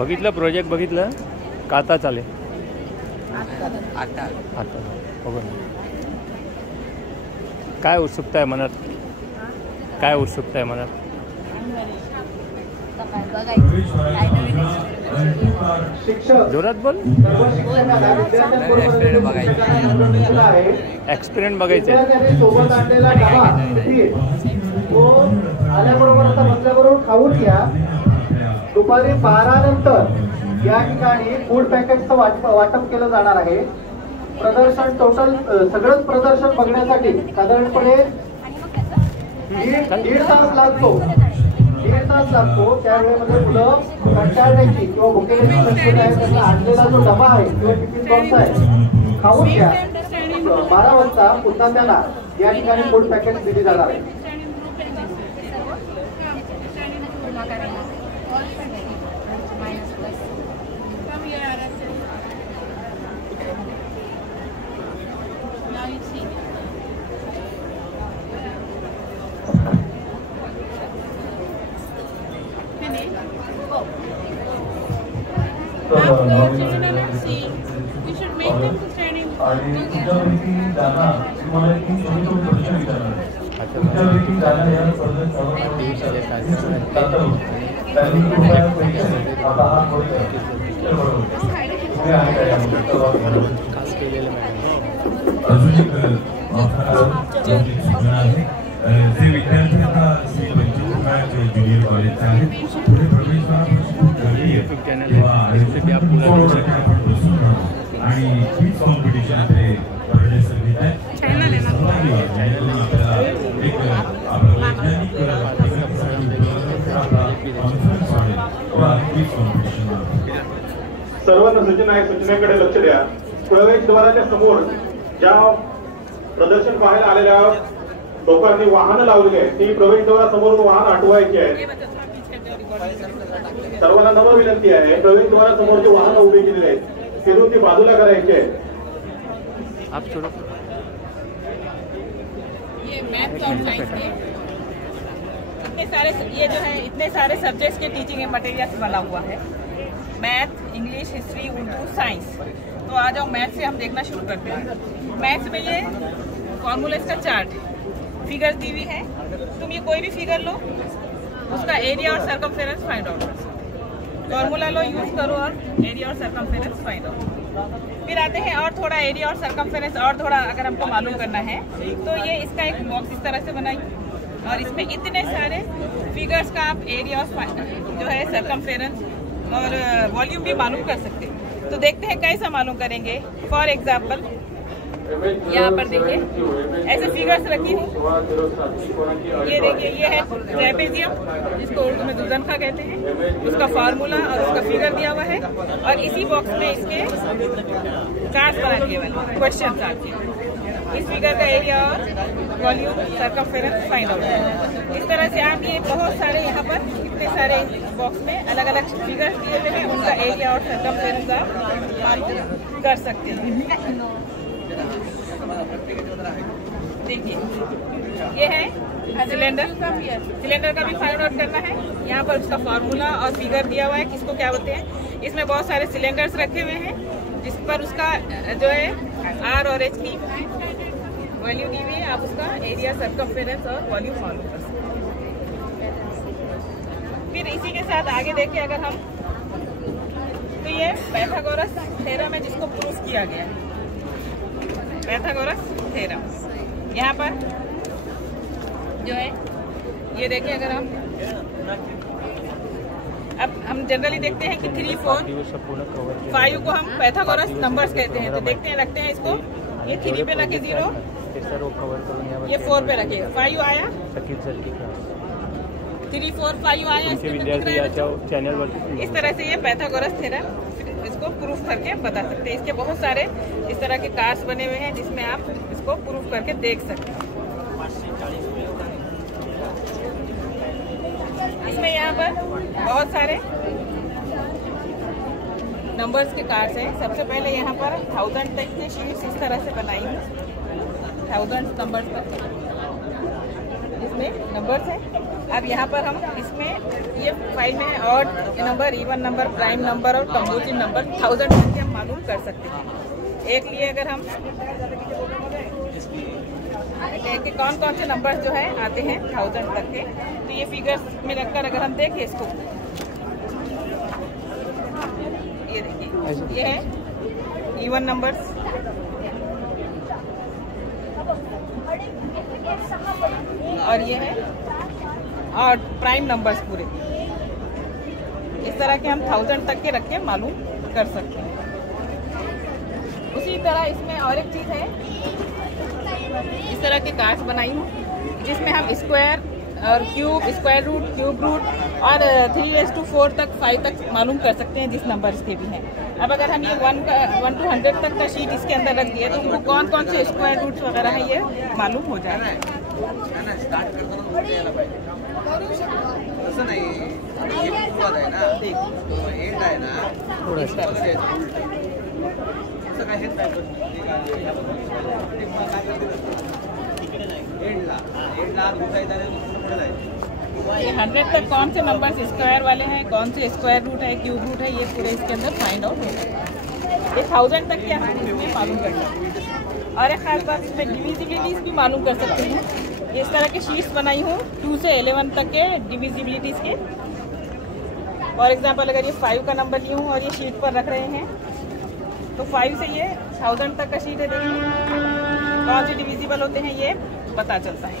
बघितलं प्रोजेक्ट बघितलं का आता चालेल आता बघू ना काय उत्सुकता आहे मनात काय उत्सुकता आहे मनात जोरात बोल एक्सपिरियन्स बघायचे आल्याबरोबर आता बसल्याबरोबर खाऊन घ्या दुपारी 12 नंतर या ठिकाणी फूड पॅकेटचं वाटप केलं जाणार आहे प्रदर्शन टोटल सगळंच प्रदर्शन बघण्यासाठी साधारणपणे दीड तास लागतो त्यावेळेमध्ये मुलं कंटाळण्याची किंवा भुकेलेली संस्कृती आहे त्यांना आणलेला जो डबा आहे किंवा टिफिन बॉक्स आहे खाऊन घ्या 12 वाजता पुन्हा त्याला या ठिकाणी फूड पॅकेट दिली जाणार आहे ज्युनियर कॉलेज आहे पुढे प्रवेश आणि क्विज कॉम्पिटिशन सर्वांना सूचनेकडे लक्ष द्या प्रवेशद्वाराच्या समोर ज्या प्रदर्शन पाहायला आलेल्या लोकांनी वाहन लावलेली आहेत ती प्रवेशद्वारासमोर वाहन हटवायची आहे सर्वांना नम्र विनंती आहे प्रवेशद्वारासमोर जे वाहन उभी केलेली आहेत फिरून ती बाजूला करायची आहे ये मैथ और साइंस के इतने सारे सब्जेक्ट्स के टीचिंग मटेरियल्स बना हुआ है math English history Urdu science तो आ जाओ मैथ से हम देखना शुरू करते हैं मैथ्स में ये फॉर्मूलेस का चार्ट फिगर्स दी हुई है तुम ये कोई भी फिगर लो उसका एरिया और सर्कमफेरेंस फाइंड आउट कर सकते फॉर्मूला लो यूज करो और एरिया और सर्कमफेरेंस फाइंड आउट फिर आते हैं और थोड़ा एरिया और सर्कमफेरेंस और थोड़ा अगर हमको मालूम करना है तो ये इसका एक बॉक्स इस तरह से बनाइए और इसमें इतने सारे फिगर्स का आप एरिया और जो है सर्कमफेरेंस और वॉल्यूम भी मालूम कर सकते हैं तो देखते हैं कैसा मालूम करेंगे फॉर एग्जाम्पल यहाँ पर देखिए ऐसे फिगर्स रखी हुई ये देखिए ये है ट्रेपेजियम जिसको उर्दू में दुजनखा कहते हैं उसका फार्मूला और उसका फिगर दिया हुआ है और इसी बॉक्स में इसके चार्ट बना दिए वाले क्वेश्चन चार्ट इस फिगर का एरिया और वॉल्यूम सर्कमफेरेंस फाइंड आउट इस तरह से आप ये बहुत सारे यहाँ पर इतने सारे बॉक्स में अलग अलग फिगर्स दिए हुए हैं उनका एरिया और सर्कमफेरेंस आप मालूम कर सकते हैं देखिए ये है सिलेंडर का भी फाइंड आउट करना है यहाँ पर उसका फार्मूला और फिगर दिया हुआ है किसको क्या होते हैं इसमें बहुत सारे सिलेंडर्स रखे हुए हैं जिस पर उसका जो है आर और एच की वैल्यू दी हुई है आप उसका एरिया सर्कमफेरेंस और वॉल्यूम मालूम कर सकते हैं फिर इसी के साथ आगे देखें अगर हम तो ये पाइथागोरस थ्योरम है जिसको प्रूफ किया गया है पाइथागोरस थ्योरम यहाँ पर जो है ये देखिए अगर अब हम जनरली देखते हैं कि 3, 4, 5 को हम पाइथागोरस नंबर्स कहते हैं तो देखते हैं रखते हैं इसको ये 3 पे रखे 0 ये 4 पे रखे 5 आया 3, 4, 5 आया इस तरह से ये पाइथागोरस थ्योरम इसको प्रूफ करके बता सकते हैं इसके बहुत सारे इस तरह के कार्ड्स बने हुए हैं जिसमें आप इसको प्रूफ करके देख सकते हैं इसमें यहाँ पर बहुत सारे नंबर्स के कार्ड्स हैं सबसे पहले यहाँ पर 1000 तक के शीट्स इस तरह से बनाई हैं 1000 नंबर्स पर इसमें नंबर्स हैं अब यहाँ पर हम इसमें ये फाइल में odd number, even number, prime number और कंपोजिट नंबर 1000 तक के हम मालूम कर सकते हैं। एक लिए अगर हम कि कौन कौन से नंबर जो है आते हैं 1000 तक के, तो ये फिगर्स में रखकर अगर हम देखें इसको, ये देखिए ये है इवन नंबर्स, और ये है और प्राइम नंबर्स पूरे। इस तरह के हम 1000 तक के रख के मालूम कर सकते हैं। उसी तरह इसमें और एक चीज़ है, इस तरह के कार्ड्स बनाई हूँ जिसमें हम स्क्वायर और cube, square root, cube root और 3:4 तक 5 तक मालूम कर सकते हैं जिस नंबर्स के भी हैं। अब अगर हम ये 1 to 100 तक का शीट इसके अंदर रख दिए तो उनको कौन कौन से स्क्वायर रूट्स वगैरह है ये मालूम हो जाएगा। तसं नाही, हे सुरुवात आहे ना, एंड आहे ना, असं काय हेच नाही एंडला घुसायचं आणि पुढे जायचं। ये 100 तक कौन से नंबर्स स्क्वायर वाले हैं, कौन से स्क्वायर रूट है, क्यूब रूट है, ये पूरे इसके अंदर फाइंड आउट हो जाएगा। ये 1000 तक के हम इसमें मालूम कर सकते हैं। और एक खास बात, इसमें डिविजिबिलिटीज भी मालूम कर सकते हैं। इस तरह के शीट्स बनाई हूँ 2 से 11 तक के डिविजिबिलिटीज के। फॉर एग्जांपल अगर ये 5 का नंबर ली हूँ और ये शीट पर रख रहे हैं तो 5 से ये 1000 तक का शीट है, देखिए कौन से डिविजिबल होते हैं ये पता चलता है।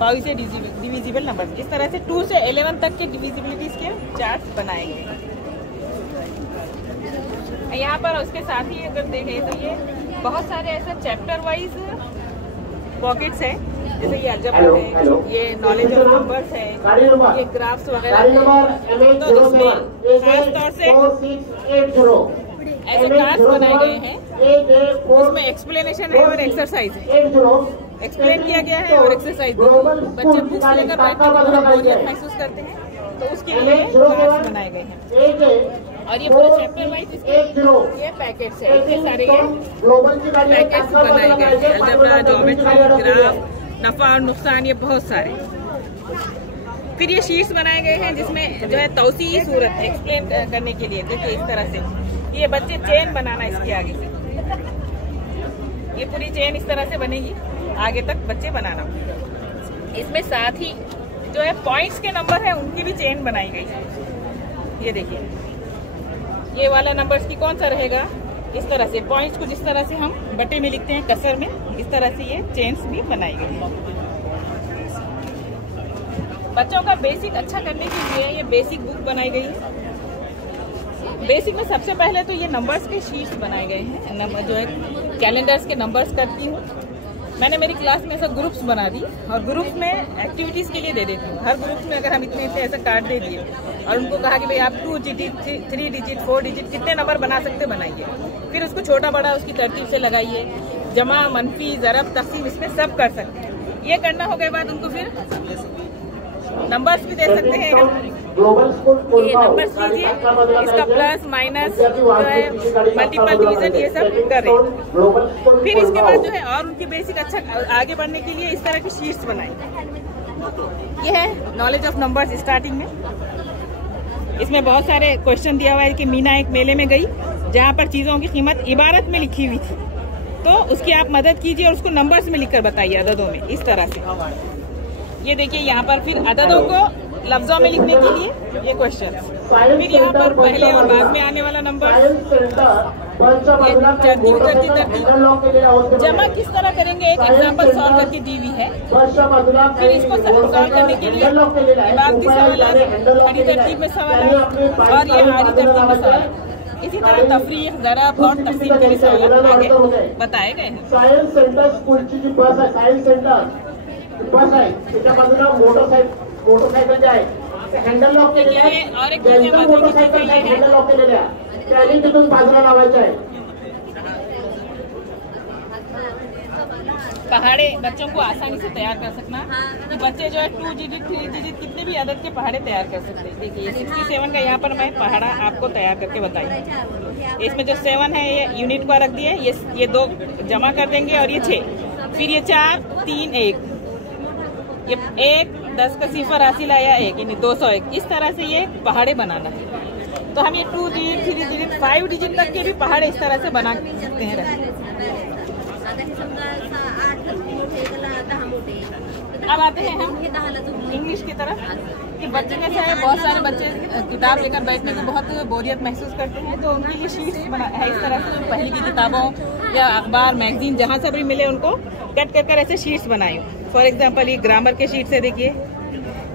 5 से डिविजिबल नंबर, इस तरह से 2 से 11 तक के डिविजिबिलिटीज के चार्ट बनाएंगे। यहाँ पर उसके साथ ही अगर देखें तो ये बहुत सारे ऐसे चैप्टर वाइज पॉकेट्स है, जैसे ये अलजेब्रा है, ये नॉलेज ऑफ नंबर्स है, ये ग्राफ्स वगैरह है। तो इसमें खास तौर से ऐसे कार्ड्स बनाए गए हैं, उसमें एक्सप्लेनेशन है और एक्सरसाइज है। एक्सप्लेन किया गया है और एक्सरसाइज, बच्चे बुक्स लेकर बैठकर बोरियत महसूस करते हैं तो उसके लिए कार्ड्स बनाए गए हैं। और ये पूरे चैप्टर वाइज इसके ये पैकेट्स है, इतने सारे ये पैकेट्स बनाए गए हैं। अलजेब्रा, ज्योमेट्री, ग्राफ, नफा और नुकसान, ये बहुत सारे। फिर ये शीट्स बनाए गए हैं जिसमें जो है तौसी सूरत एक्सप्लेन करने के लिए, देखिए इस तरह से ये बच्चे चेन बनाना इसके आगे से, ये पूरी चेन इस तरह से बनेगी आगे तक बच्चे बनाना। इसमें साथ ही जो है पॉइंट्स के नंबर है उनकी भी चेन बनाई गई है। ये देखिए ये वाला नंबर्स की कौन सा रहेगा, इस तरह से पॉइंट्स को जिस तरह से हम बटे में लिखते हैं कसर में, इस तरह से ये चेन्स भी बनाई गई है। बच्चों का बेसिक अच्छा करने के लिए ये बेसिक बुक बनाई गई है। बेसिक में सबसे पहले तो ये नंबर्स के शीट्स बनाए गए हैं, नंबर जो है कैलेंडर्स के नंबर्स करती हूँ मैंने। मेरी क्लास में ऐसा ग्रुप्स बना दी और ग्रुप्स में एक्टिविटीज के लिए दे देती हूँ। हर ग्रुप में अगर हम इतने ऐसे कार्ड दे दिए और उनको कहा कि भाई आप 2 डिजिट, 3 डिजिट, 4 डिजिट कितने नंबर बना सकते बनाइए। फिर उसको छोटा बड़ा उसकी तरतीब से लगाइए, जमा, मनफी, ज़रब, तक़सीम, इसमें सब कर सकते हैं। ये करना हो गए बाद उनको फिर नंबर्स भी दे सकते हैं हम। ये नंबर्स लीजिए, इसका प्लस माइनस जो है मल्टीपल डिवीजन ये सब करें। फिर इसके बाद जो है और उनकी बेसिक अच्छा आगे बढ़ने के लिए इस तरह की शीट्स बनाएं। ये है नॉलेज ऑफ नंबर्स स्टार्टिंग में। इसमें बहुत सारे क्वेश्चन दिया हुआ है कि मीना एक मेले में गई जहाँ पर चीजों की कीमत इबारत में लिखी हुई थी, तो उसकी आप मदद कीजिए और उसको नंबर्स में लिखकर बताइए अददों में, इस तरह से। ये देखिए यहाँ पर फिर अददों को लफ्जों में लिखने के लिए ये क्वेश्चन, फिर यहाँ पर पहले और बाद में आने वाला नंबर, जमा किस तरह करेंगे एक एग्जाम्पल सॉल्व करके दी हुई है। फिर इसको सॉल्व करने के लिए इबारती सवाल, खड़ी तरतीब में सवाल और ये आरी तरतीब में सवाल, इसी तरह तफरीह, ज़रब और तक़सीम के सवाल आगे बताए गए हैं। सायन्स सेंटर स्कूलची जी बस आहे, सायन्स सेंटर बस आहे, त्याच्या बाजूला मोटरसायकल जे आहे ते हँडल लॉक केलेले आहे, और एक चीज मोटरसायकल हँडल लॉक केलेले आहे, त्याने तिथून बाजूला लावायचं आहे। पहाड़े बच्चों को आसानी से तैयार कर सकना, तो बच्चे जो है 2 डिजिट, 3 डिजिट कितने भी अदद के पहाड़े तैयार कर सकते हैं। देखिए 67 का यहाँ पर मैं पहाड़ा आपको तैयार करके बताई। इसमें जो 7 है ये यूनिट को रख दिए, ये 2 जमा कर देंगे और ये 6, फिर ये 4, 3, 1, ये 1, 10 का सिफर हासिल आया 1 यानी 201। इस तरह से ये पहाड़े बनाना है। तो हम ये 2 डिजिट 3 डिजिट 5 डिजिट तक के भी पहाड़े इस तरह से बना सकते हैं। अब आते हैं हम इंग्लिश की तरफ कि बच्चे कैसे है, बहुत सारे बच्चे किताब लेकर बैठने में बहुत बोरियत महसूस करते हैं, तो उनके लिए शीट्स बना है इस तरह से। पहले की किताबों या अखबार मैगजीन जहाँ से भी मिले उनको कट कर ऐसे शीट्स बनाई। फॉर एग्जांपल ये ग्रामर के शीट्स है, देखिए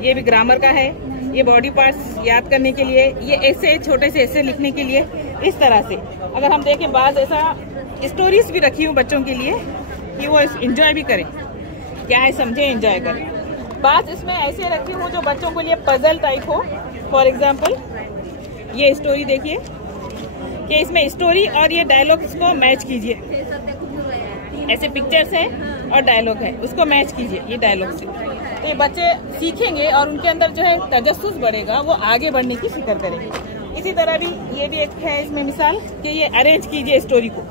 ये भी ग्रामर का है। ये बॉडी पार्ट्स याद करने के लिए, ये ऐसे छोटे से ऐसे लिखने के लिए इस तरह से। अगर हम देखें बाज ऐसा स्टोरीज भी रखी हूँ बच्चों के लिए कि वो इंजॉय भी करें, क्या है समझे, एंजॉय करें। बात इसमें ऐसे रखी हूँ जो बच्चों के लिए पजल टाइप हो। फॉर एग्जांपल ये स्टोरी देखिए कि इसमें स्टोरी और ये डायलॉग्स को मैच कीजिए। ऐसे पिक्चर्स है और डायलॉग है, उसको मैच कीजिए ये डायलॉग से। तो ये बच्चे सीखेंगे और उनके अंदर जो है तजस्सुस बढ़ेगा, वो आगे बढ़ने की फिक्र करेंगे। इसी तरह भी ये भी एक है इसमें मिसाल कि ये अरेंज कीजिए स्टोरी को,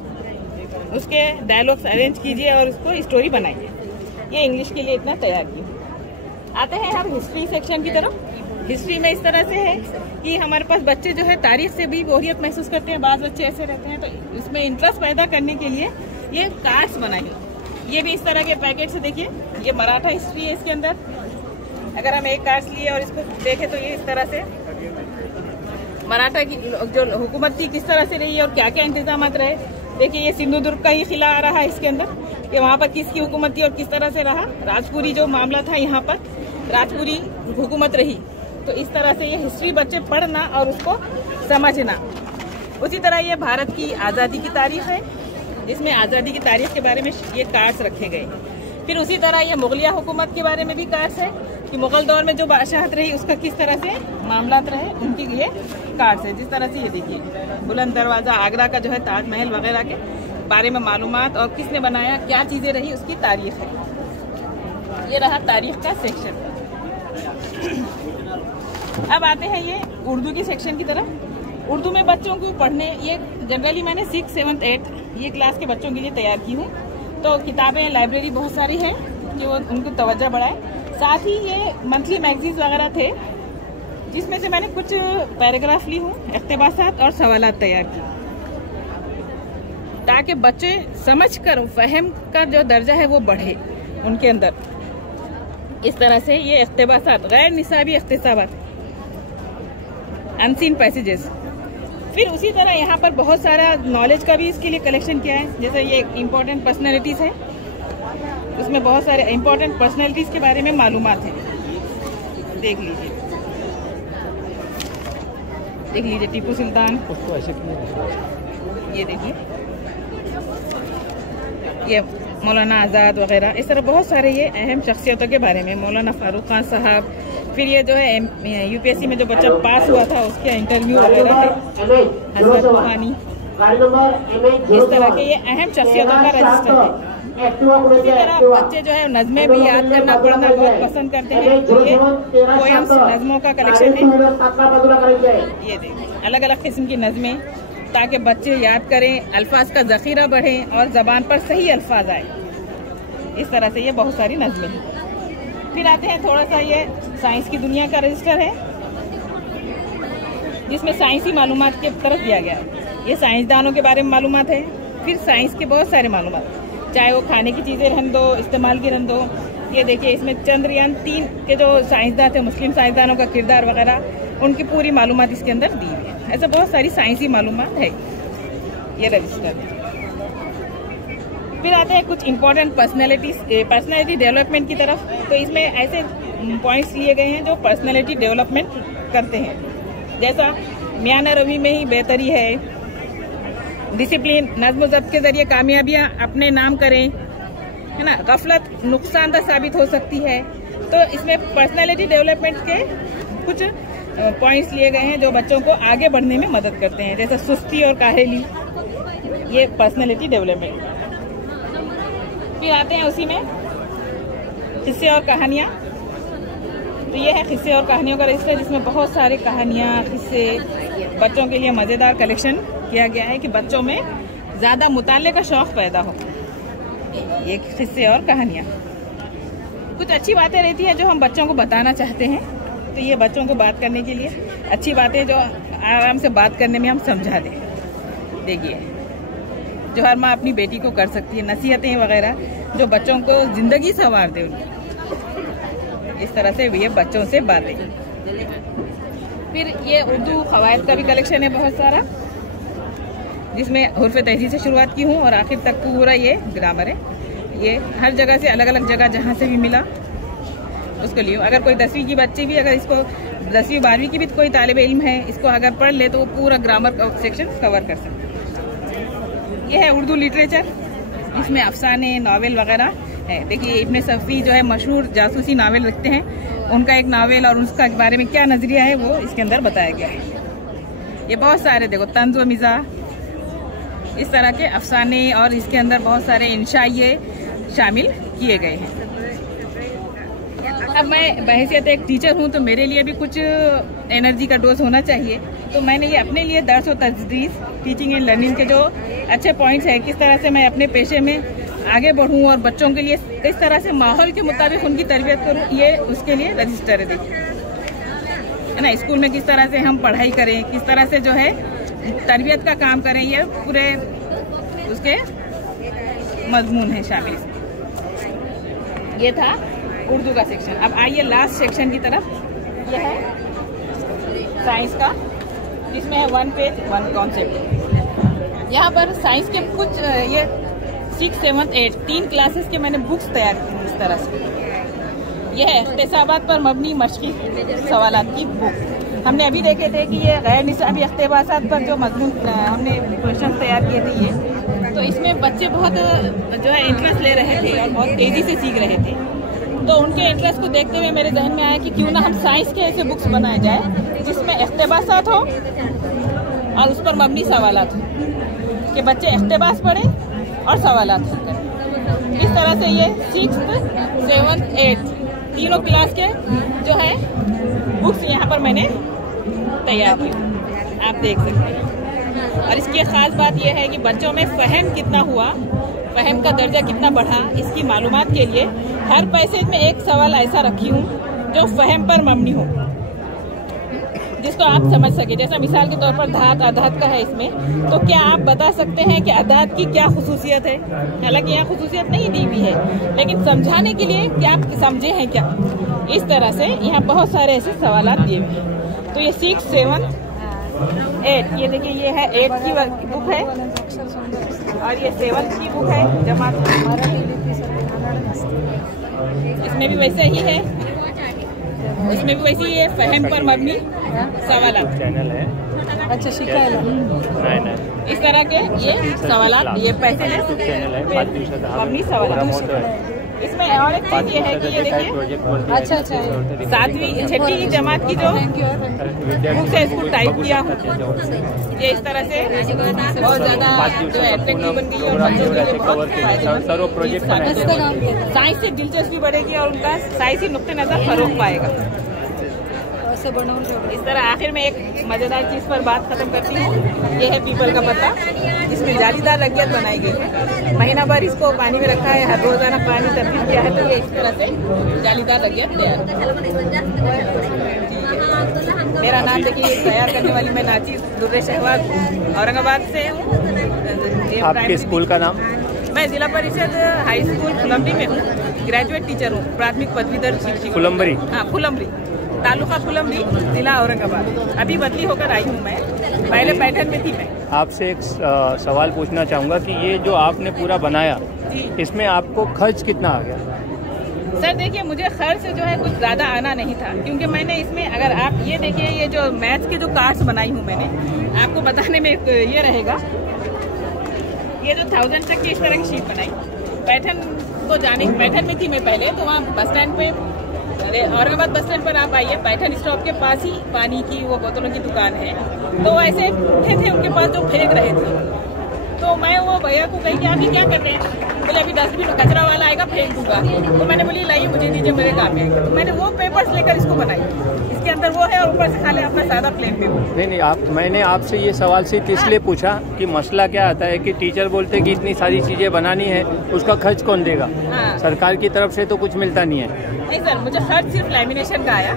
उसके डायलॉग्स अरेंज कीजिए और उसको स्टोरी बनाइए। ये इंग्लिश के लिए इतना तैयार किया। आते हैं हम हिस्ट्री सेक्शन की तरफ। हिस्ट्री में इस तरह से है कि हमारे पास बच्चे जो है तारीख से भी बोरियत महसूस करते हैं, बाद बच्चे ऐसे रहते हैं, तो इसमें इंटरेस्ट पैदा करने के लिए ये कार्ड्स बनाइए। ये भी इस तरह के पैकेट से, देखिए ये मराठा हिस्ट्री है। इसके अंदर अगर हम एक कार्ड्स लिए और इसको देखें तो ये इस तरह से मराठा की जो हुकूमत थी किस तरह से रही है और क्या क्या इंतजाम रहे। देखिए ये सिंधुदुर्ग का ही किला आ रहा है इसके अंदर कि वहाँ पर किसकी हुकूमत थी और किस तरह से रहा। राजपुरी जो मामला था, यहाँ पर राजपुरी हुकूमत रही। तो इस तरह से ये हिस्ट्री बच्चे पढ़ना और उसको समझना। उसी तरह ये भारत की आज़ादी की तारीख है, इसमें आज़ादी की तारीख के बारे में ये कार्ड्स रखे गए। फिर उसी तरह ये मुगलिया हुकूमत के बारे में भी कार्ड्स है कि मुगल दौर में जो बादशाहत रही उसका किस तरह से मामलात रहे, उनके लिए कार्ड्स है। जिस तरह से ये देखिए बुलंद दरवाज़ा, आगरा का जो है ताजमहल वगैरह के बारे में मालूमात और किसने बनाया, क्या चीज़ें रही, उसकी तारीख है। ये रहा तारीख का सेक्शन। अब आते हैं ये उर्दू की सेक्शन की तरफ। उर्दू में बच्चों को पढ़ने, ये जनरली मैंने 6, 7, 8 ये क्लास के बच्चों के लिए तैयार की हूँ। तो किताबें लाइब्रेरी बहुत सारी है कि वो उनको तवज्जो बढ़ाए। साथ ही ये मंथली मैगजीन्स वगैरह थे जिसमें से मैंने कुछ पैराग्राफ ली हूँ, इक़्तिबासात और सवालात तैयार की ताकि बच्चे समझ कर फहम का जो दर्जा है वो बढ़े उनके अंदर। इस तरह से ये इक़्तिबासात, गैर निसाबी इक़्तिसाबात, अनसीन पैसेजेस। फिर उसी तरह यहाँ पर बहुत सारा नॉलेज का भी इसके लिए कलेक्शन किया है। जैसे ये इम्पोर्टेंट पर्सनैलिटीज है, उसमें बहुत सारे इम्पोर्टेंट पर्सनैलिटीज के बारे में मालूमात है। देख लीजिए टीपू सुल्तान, ये देखिए ये मौलाना आज़ाद वगैरह, इस तरह बहुत सारे ये अहम शख्सियतों के बारे में। मौलाना फारूक खान साहब, फिर ये जो है यूपीएससी में जो बच्चा पास हुआ था उसके इंटरव्यू वगैरह है, हजरत रूहानी, इस तरह के ये अहम शख्सियतों का रजिस्टर है। इसी तरह बच्चे जो है नज़में भी याद करना पढ़ना बहुत पसंद करते हैं, तो ये पोएम्स नज़मों का कलेक्शन है। ये देखिए अलग अलग किस्म की नज़में ताकि बच्चे याद करें, अल्फाज का ज़ख़ीरा बढ़े और ज़बान पर सही अल्फाज आए। इस तरह से ये बहुत सारी नज़में हैं। फिर आते हैं थोड़ा सा ये साइंस की दुनिया का रजिस्टर है जिसमें साइंसी मालूमात की तरफ दिया गया है। ये साइंसदानों के बारे में मालूमात है। फिर साइंस के बहुत सारे मालूमात, चाहे वो खाने की चीज़ें रहन दो, इस्तेमाल की रहन दो। ये देखिए इसमें चंद्रयान 3 के जो साइंसदान थे, मुस्लिम साइंसदानों का किरदार वगैरह, उनकी पूरी मालूमात इसके अंदर दी हुई है। ऐसा बहुत सारी साइंसी मालूमात है ये रजिस्टर। फिर आते हैं कुछ इम्पोर्टेंट पर्सनैलिटी डेवलपमेंट की तरफ। तो इसमें ऐसे पॉइंट्स लिए गए हैं जो पर्सनैलिटी डेवलपमेंट करते हैं, जैसा म्याना रवी में ही बेहतरी है, डिसिप्लिन, नज़्म ज़ब्त के जरिए कामयाबियां अपने नाम करें, है ना, गफलत नुकसानदा साबित हो सकती है। तो इसमें पर्सनैलिटी डेवलपमेंट के कुछ पॉइंट्स लिए गए हैं जो बच्चों को आगे बढ़ने में मदद करते हैं, जैसे सुस्ती और काहेली, ये पर्सनैलिटी डेवलपमेंट। फिर आते हैं उसी में किस्से और कहानियाँ। तो ये है किस्से और कहानियों का रजिस्टर जिसमें बहुत सारी कहानियाँ, किस्से बच्चों के लिए मज़ेदार कलेक्शन किया गया है कि बच्चों में ज़्यादा मुताले का शौक़ पैदा हो। ये किस्से और कहानियाँ। कुछ अच्छी बातें रहती हैं जो हम बच्चों को बताना चाहते हैं, तो ये बच्चों को बात करने के लिए अच्छी बातें जो आराम से बात करने में हम समझा दें। देखिए, जो हर माँ अपनी बेटी को कर सकती है, नसीहतें वगैरह जो बच्चों को जिंदगी संवार दे उनकी, इस तरह से ये बच्चों से बातें। फिर ये उर्दू क़वायद का भी कलेक्शन है बहुत सारा, जिसमें हुर्फ़ तहज़ीब से शुरुआत की हूँ और आखिर तक पूरा ये ग्रामर है। ये हर जगह से अलग अलग जगह जहाँ से भी मिला उसको लियो। अगर कोई 10वीं की बच्ची भी, अगर इसको 10वीं 12वीं की भी कोई तालिब इल्म है, इसको अगर पढ़ ले तो वो पूरा ग्रामर का सेक्शन कवर कर सकते हैं। ये है उर्दू लिटरेचर, इसमें अफसाने, नावल वगैरह है। देखिए, इब्न सफ़ी जो है मशहूर जासूसी नावल लिखते हैं, उनका एक नावल और उसका बारे में क्या नज़रिया है वो इसके अंदर बताया गया है। ये बहुत सारे देखो तंज़ व मिज़ाह, इस तरह के अफसाने, और इसके अंदर बहुत सारे इंशाइये शामिल किए गए हैं। अब मैं बहैसियत एक टीचर हूँ तो मेरे लिए भी कुछ एनर्जी का डोज होना चाहिए, तो मैंने ये अपने लिए दर्स और तदरीस, टीचिंग एंड लर्निंग के जो अच्छे पॉइंट्स हैं, किस तरह से मैं अपने पेशे में आगे बढ़ूँ और बच्चों के लिए किस तरह से माहौल के मुताबिक उनकी तरबियत करूँ, ये उसके लिए रजिस्टर है। देखिए, है ना, स्कूल में किस तरह से हम पढ़ाई करें, किस तरह से जो है तरबियत का काम करें, ये पूरे उसके मजमून है शामिल। ये था उर्दू का सेक्शन। अब आइए लास्ट सेक्शन की तरफ। यह है साइंस का, जिसमें है 1 पेज 1 कॉन्सेप्ट। यहाँ पर साइंस के कुछ ये 6, 7, 8 3 क्लासेस के मैंने बुक्स तैयार की इस तरह से। यह है इख्तिसाबात पर मबनी मशक़ी सवालात की बुक। हमने अभी देखे थे कि ये गैर निसाबी इख्तिबासात पर जो मजमून हमने क्वेश्चन तैयार किए थे, ये तो इसमें बच्चे बहुत जो है इंटरेस्ट ले रहे थे और बहुत तेज़ी से सीख रहे थे। तो उनके इंटरेस्ट को देखते हुए मेरे जहन में आया कि क्यों ना हम साइंस के ऐसे बुक्स बनाए जाए जिसमें इख्तिबासात हो और उस पर मबनी सवालात हो, कि बच्चे इख्तिबास पढ़ें और सवालात करें। इस तरह से ये 6, 7, 8 तीनों क्लास के जो है बुक्स यहाँ पर मैंने तैयार की, आप देख सकते हैं। और इसकी ख़ास बात यह है कि बच्चों में फ़हम कितना हुआ, फ़हम का दर्जा कितना बढ़ा, इसकी मालूमात के लिए हर पैसेज में एक सवाल ऐसा रखी हूँ जो फ़हम पर मबनी हो, जिसको आप समझ सके। जैसा मिसाल के तौर पर धात अधात का है इसमें, तो क्या आप बता सकते हैं कि अधात की क्या खुसूसियत है? हालांकि यहाँ खुसूसियत नहीं दी हुई है, लेकिन समझाने के लिए क्या आप समझे हैं क्या, इस तरह से यहाँ बहुत सारे ऐसे सवाल दिए हुए हैं। तो ये 6, 7, 8, ये देखिए, ये है 8 की बुक है और ये 7 की बुक है जमात। इसमें भी वैसे ही है, इसमें भी वैसे ही है, फ़हम पर मबनी सवालात चैनल है। अच्छा, शिका नहीं, इस तरह के ये सवालात, ये पैसे मबनी सवालात। इसमें और एक चीज ये है कि ये देखिए, अच्छा 7वीं 6वीं जमात की जो बुक्स है इसको टाइप किया हूँ, ये इस तरह से बहुत ज़्यादा जो है अट्रैक्टिव बन गई और साइंस से दिलचस्पी बढ़ेगी और उनका साइंसी नुक्ते नज़र फरोग पाएगा। इस तरह आखिर में एक मज़ेदार चीज़ पर बात खत्म करती हूँ। ये है पीपल का पत्ता, इसमें जालीदार लग्गियत बनाई गई है। महीना भर इसको पानी में रखा है, हर रोज़ाना पानी तब्दील किया है, तो ये इस तरह से जालीदार लग्गियत तैयार। मेरा नाम देखिए, तैयार करने वाली मैं नाची दुर्रे शहबाज औरंगाबाद से हूँ। आपके स्कूल का नाम? मैं जिला परिषद हाई स्कूल फुलंबरी में हूँ, ग्रेजुएट टीचर हूँ, प्राथमिक पदवीधर शिक्षक। फुलंबरी? हाँ, फुलंबरी, तालुका फुलंबरी, जिला औरंगाबाद। अभी बदली होकर आई हूँ मैं, पहले पैठन में थी मैं। आपसे एक सवाल पूछना चाहूँगा कि ये जो आपने पूरा बनाया, इसमें आपको खर्च कितना आ गया? सर देखिए, मुझे खर्च जो है कुछ ज़्यादा आना नहीं था, क्योंकि मैंने इसमें, अगर आप ये देखिए, ये जो मैथ्स के जो कार्ड्स बनाई हूँ मैंने, आपको बताने में ये रहेगा, ये जो 1000 तक की इस तरह की शीट बनाई। पैठन को जाने, पैठन में थी मैं पहले, तो वहाँ बस स्टैंड पे, औरंगाबाद बस स्टैंड पर आप आइए, पैठन स्टॉप के पास ही पानी की वो बोतलों की दुकान है। तो ऐसे थे उनके पास जो फेंक रहे थे, तो मैं वो भैया को कही कि आप ये क्या कर रहे हैं? बोले अभी डस्टबिन कचरा वाला आएगा फेंक दूंगा। तो मैंने बोली लाइए मुझे दीजिए, मेरे काम में। तो मैंने वो पेपर्स लेकर इसको बनाई, इसके अंदर वो है और ऊपर से खाली अपना सादा प्लेन पेपर। नहीं, मैंने आपसे ये सवाल सिर्फ इसलिए पूछा कि मसला क्या आता है कि टीचर बोलते हैं कि इतनी सारी चीज़ें बनानी है, उसका खर्च कौन देगा? सरकार की तरफ से तो कुछ मिलता नहीं है। नहीं सर, मुझे खर्च सिर्फ लैमिनेशन का आया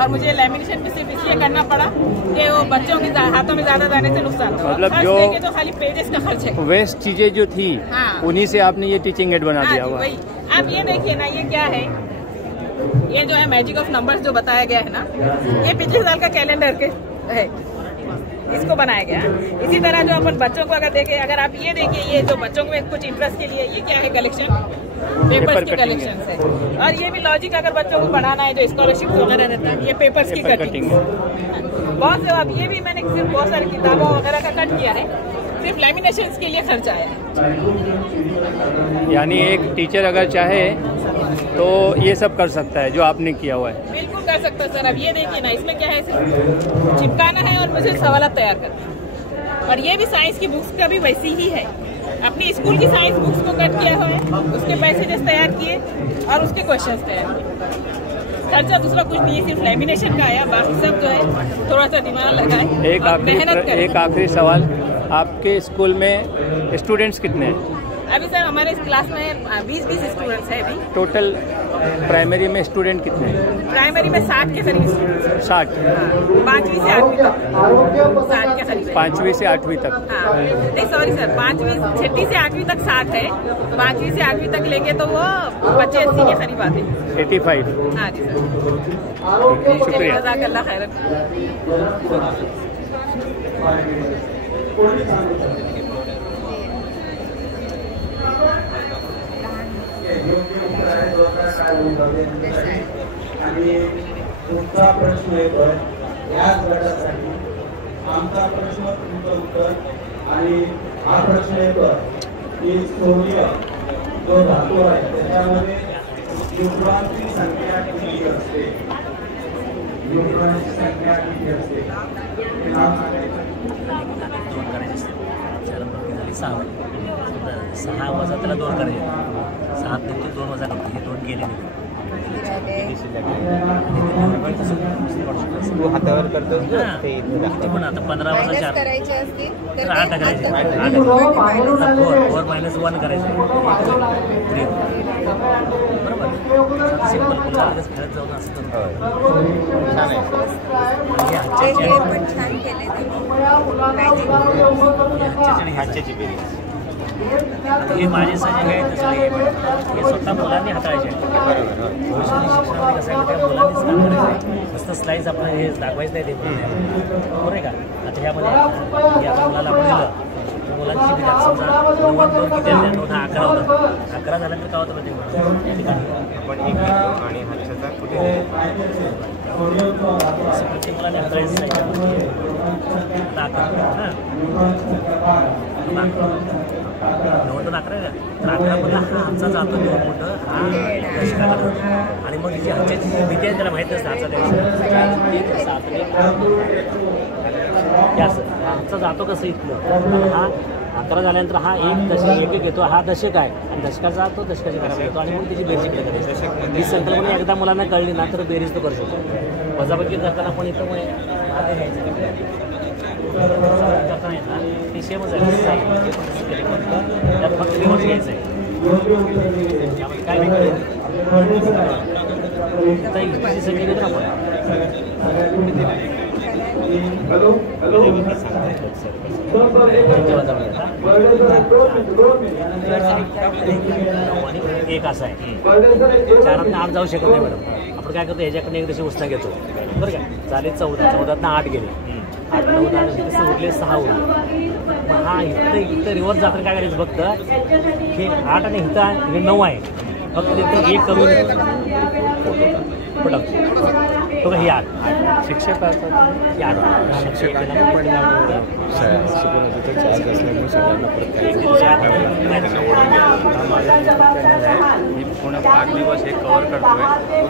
और मुझे लैमिनेशन भी सिर्फ इसलिए करना पड़ा कि वो बच्चों के हाथों में ज्यादा जाने से नुकसान था। मतलब जो तो खाली पेजेस का खर्च है, वेस्ट चीजें जो थी उन्हीं से आपने ये टीचिंग एड बना दिया हुआ। आप ये देखिए ना, ये क्या है, ये जो है मैजिक ऑफ नंबर्स जो बताया गया है ना, ये पिछले साल का कैलेंडर के है, इसको बनाया गया। इसी तरह जो अपन बच्चों को अगर देखें, अगर आप ये देखिए, ये जो बच्चों में कुछ इंटरेस्ट के लिए ये क्या है, कलेक्शन पेपर्स की कलेक्शन है। और ये भी लॉजिक अगर बच्चों को पढ़ाना है, जो स्कॉलरशिप वगैरह रहता है, ये पेपर्स की कटिंग है बहुत से। अब ये भी मैंने सिर्फ बहुत सारी किताबों वगैरह का कट किया है, सिर्फ लैमिनेशन के लिए खर्च आया है। यानी एक टीचर अगर चाहे तो ये सब कर सकता है जो आपने किया हुआ है? बिल्कुल कर सकता है सर। अब ये देखिए ना, इसमें क्या है, सिर्फ चिपकाना है और मुझे सवाल तैयार करना। और ये भी साइंस की बुक्स का भी वैसी ही है, अपनी स्कूल की साइंस बुक्स को कट किया हुआ है, उसके पैसेजेस तैयार किए और उसके क्वेश्चंस तैयार किए। खर्चा दूसरा कुछ नहीं है, सिर्फ लैमिनेशन का आया। बाकी सब जो है थोड़ा सा दिमाग लगाए, एक आखिरी सवाल, आपके स्कूल में स्टूडेंट्स कितने हैं? अभी सर हमारे इस क्लास में 20 स्टूडेंट्स हैं अभी। टोटल प्राइमरी में स्टूडेंट कितने हैं? प्राइमरी में 60 के करीब स्टूडेंट्स। 60? 5वीं से 8वीं तक 60 के करीब। 5वीं से 8वीं तक? हाँ, नहीं सॉरी सर, 6वीं से 8वीं तक 60 है, 5वीं से 8वीं तक लेंगे तो वो बच्चे 80 के करीब आते हैं। 85? हाँ जी सर, शुक्रिया। जज़ाकल्लाह खैरन। आणि तुमचा प्रश्न येतो याच गटासाठी, आमचा प्रश्न तुमचं उत्तर, आणि हा प्रश्न येतो की सोडियम जो धातू आहे त्याच्यामध्ये न्यूट्रॉनची संख्या किती असते? न्यूट्रॉनची संख्या किती असते ते नाव सांगायचं. 6 वजा त्याला 2 करायचे, 7 नंतर 2 वजा करतो, हे 2 गेले नाही. तू हातावर करतोस पण आता 15 वजा 4 करायचे असतील तर 8 करायचे, 4 मायनस 1 करायचे, बरोबर. सिंपल खेळत जाऊन असं पण छान केले हातच्याची बेरीज. हे माझ्यासाठी काय तसं हे स्वतः मुलांनी हाताळायचे. शिक्षणामध्ये कसं आहे, त्या मुलांनीच काम करायचं आहे, नुसतं स्लाईज आपण हे दाखवायचं नाही, ते बरोबर आहे का. आता ह्यामध्ये हे आपण मुलाला आपण दिलं, मुलांची विचार समजा 9 किती आले, 9 हा 11 होता, 11 झाल्यानंतर काय होतं माहिती आहे, पण एक आणि हातच्याचा कुठे प्रत्येक मुलाने हाताळायचं नाही. नव्वद 11 तर 11 हा आमचा जातो, मोठं हा दशकाला जातो. आणि मग तिची हातची भीती आहे, त्याला माहीत नसतं हातचा असं आमचा जातो कसं इथलं. हा 11 झाल्यानंतर हा एक घेतो, हा दशक आहे, आणि दशकाचा तो दशकाची करायला घेतो, आणि मग त्याची बेरीज इकडे करायची. ही संकल्पना एकदा मुलांना कळली ना तर बेरीज तो करू शकतो. वजाबाकी करताना पण इथं करता येत ना, ती सेमच आहे, त्यात फक्त रिव्हर्स घ्यायचं आहे. त्यामध्ये काय नाही संख्या घेतो ना आपण. एक असं आहे, 4 8 जाऊ शकत नाही मॅडम. आपण काय करतो, ह्याच्याकडून एक दिवशी उसना घेतो, बरं का. झाले 14 8 गेले, 8 9 10 तिथे उरले 6 उरले. मग हा इथं रिव्हर्स जाताना काय करायचं, फक्त हे 8 आणि इथं हे 9 आहे, फक्त तिथं 1 कमी तो ही 8 शिक्षक असतात, ही 8 शिक्षकांनी परिणाम शिकवण्याचं तर चार्ज असल्यामुळे सगळ्यांना परत मी पूर्ण 5 दिवस हे कव्हर करतोय.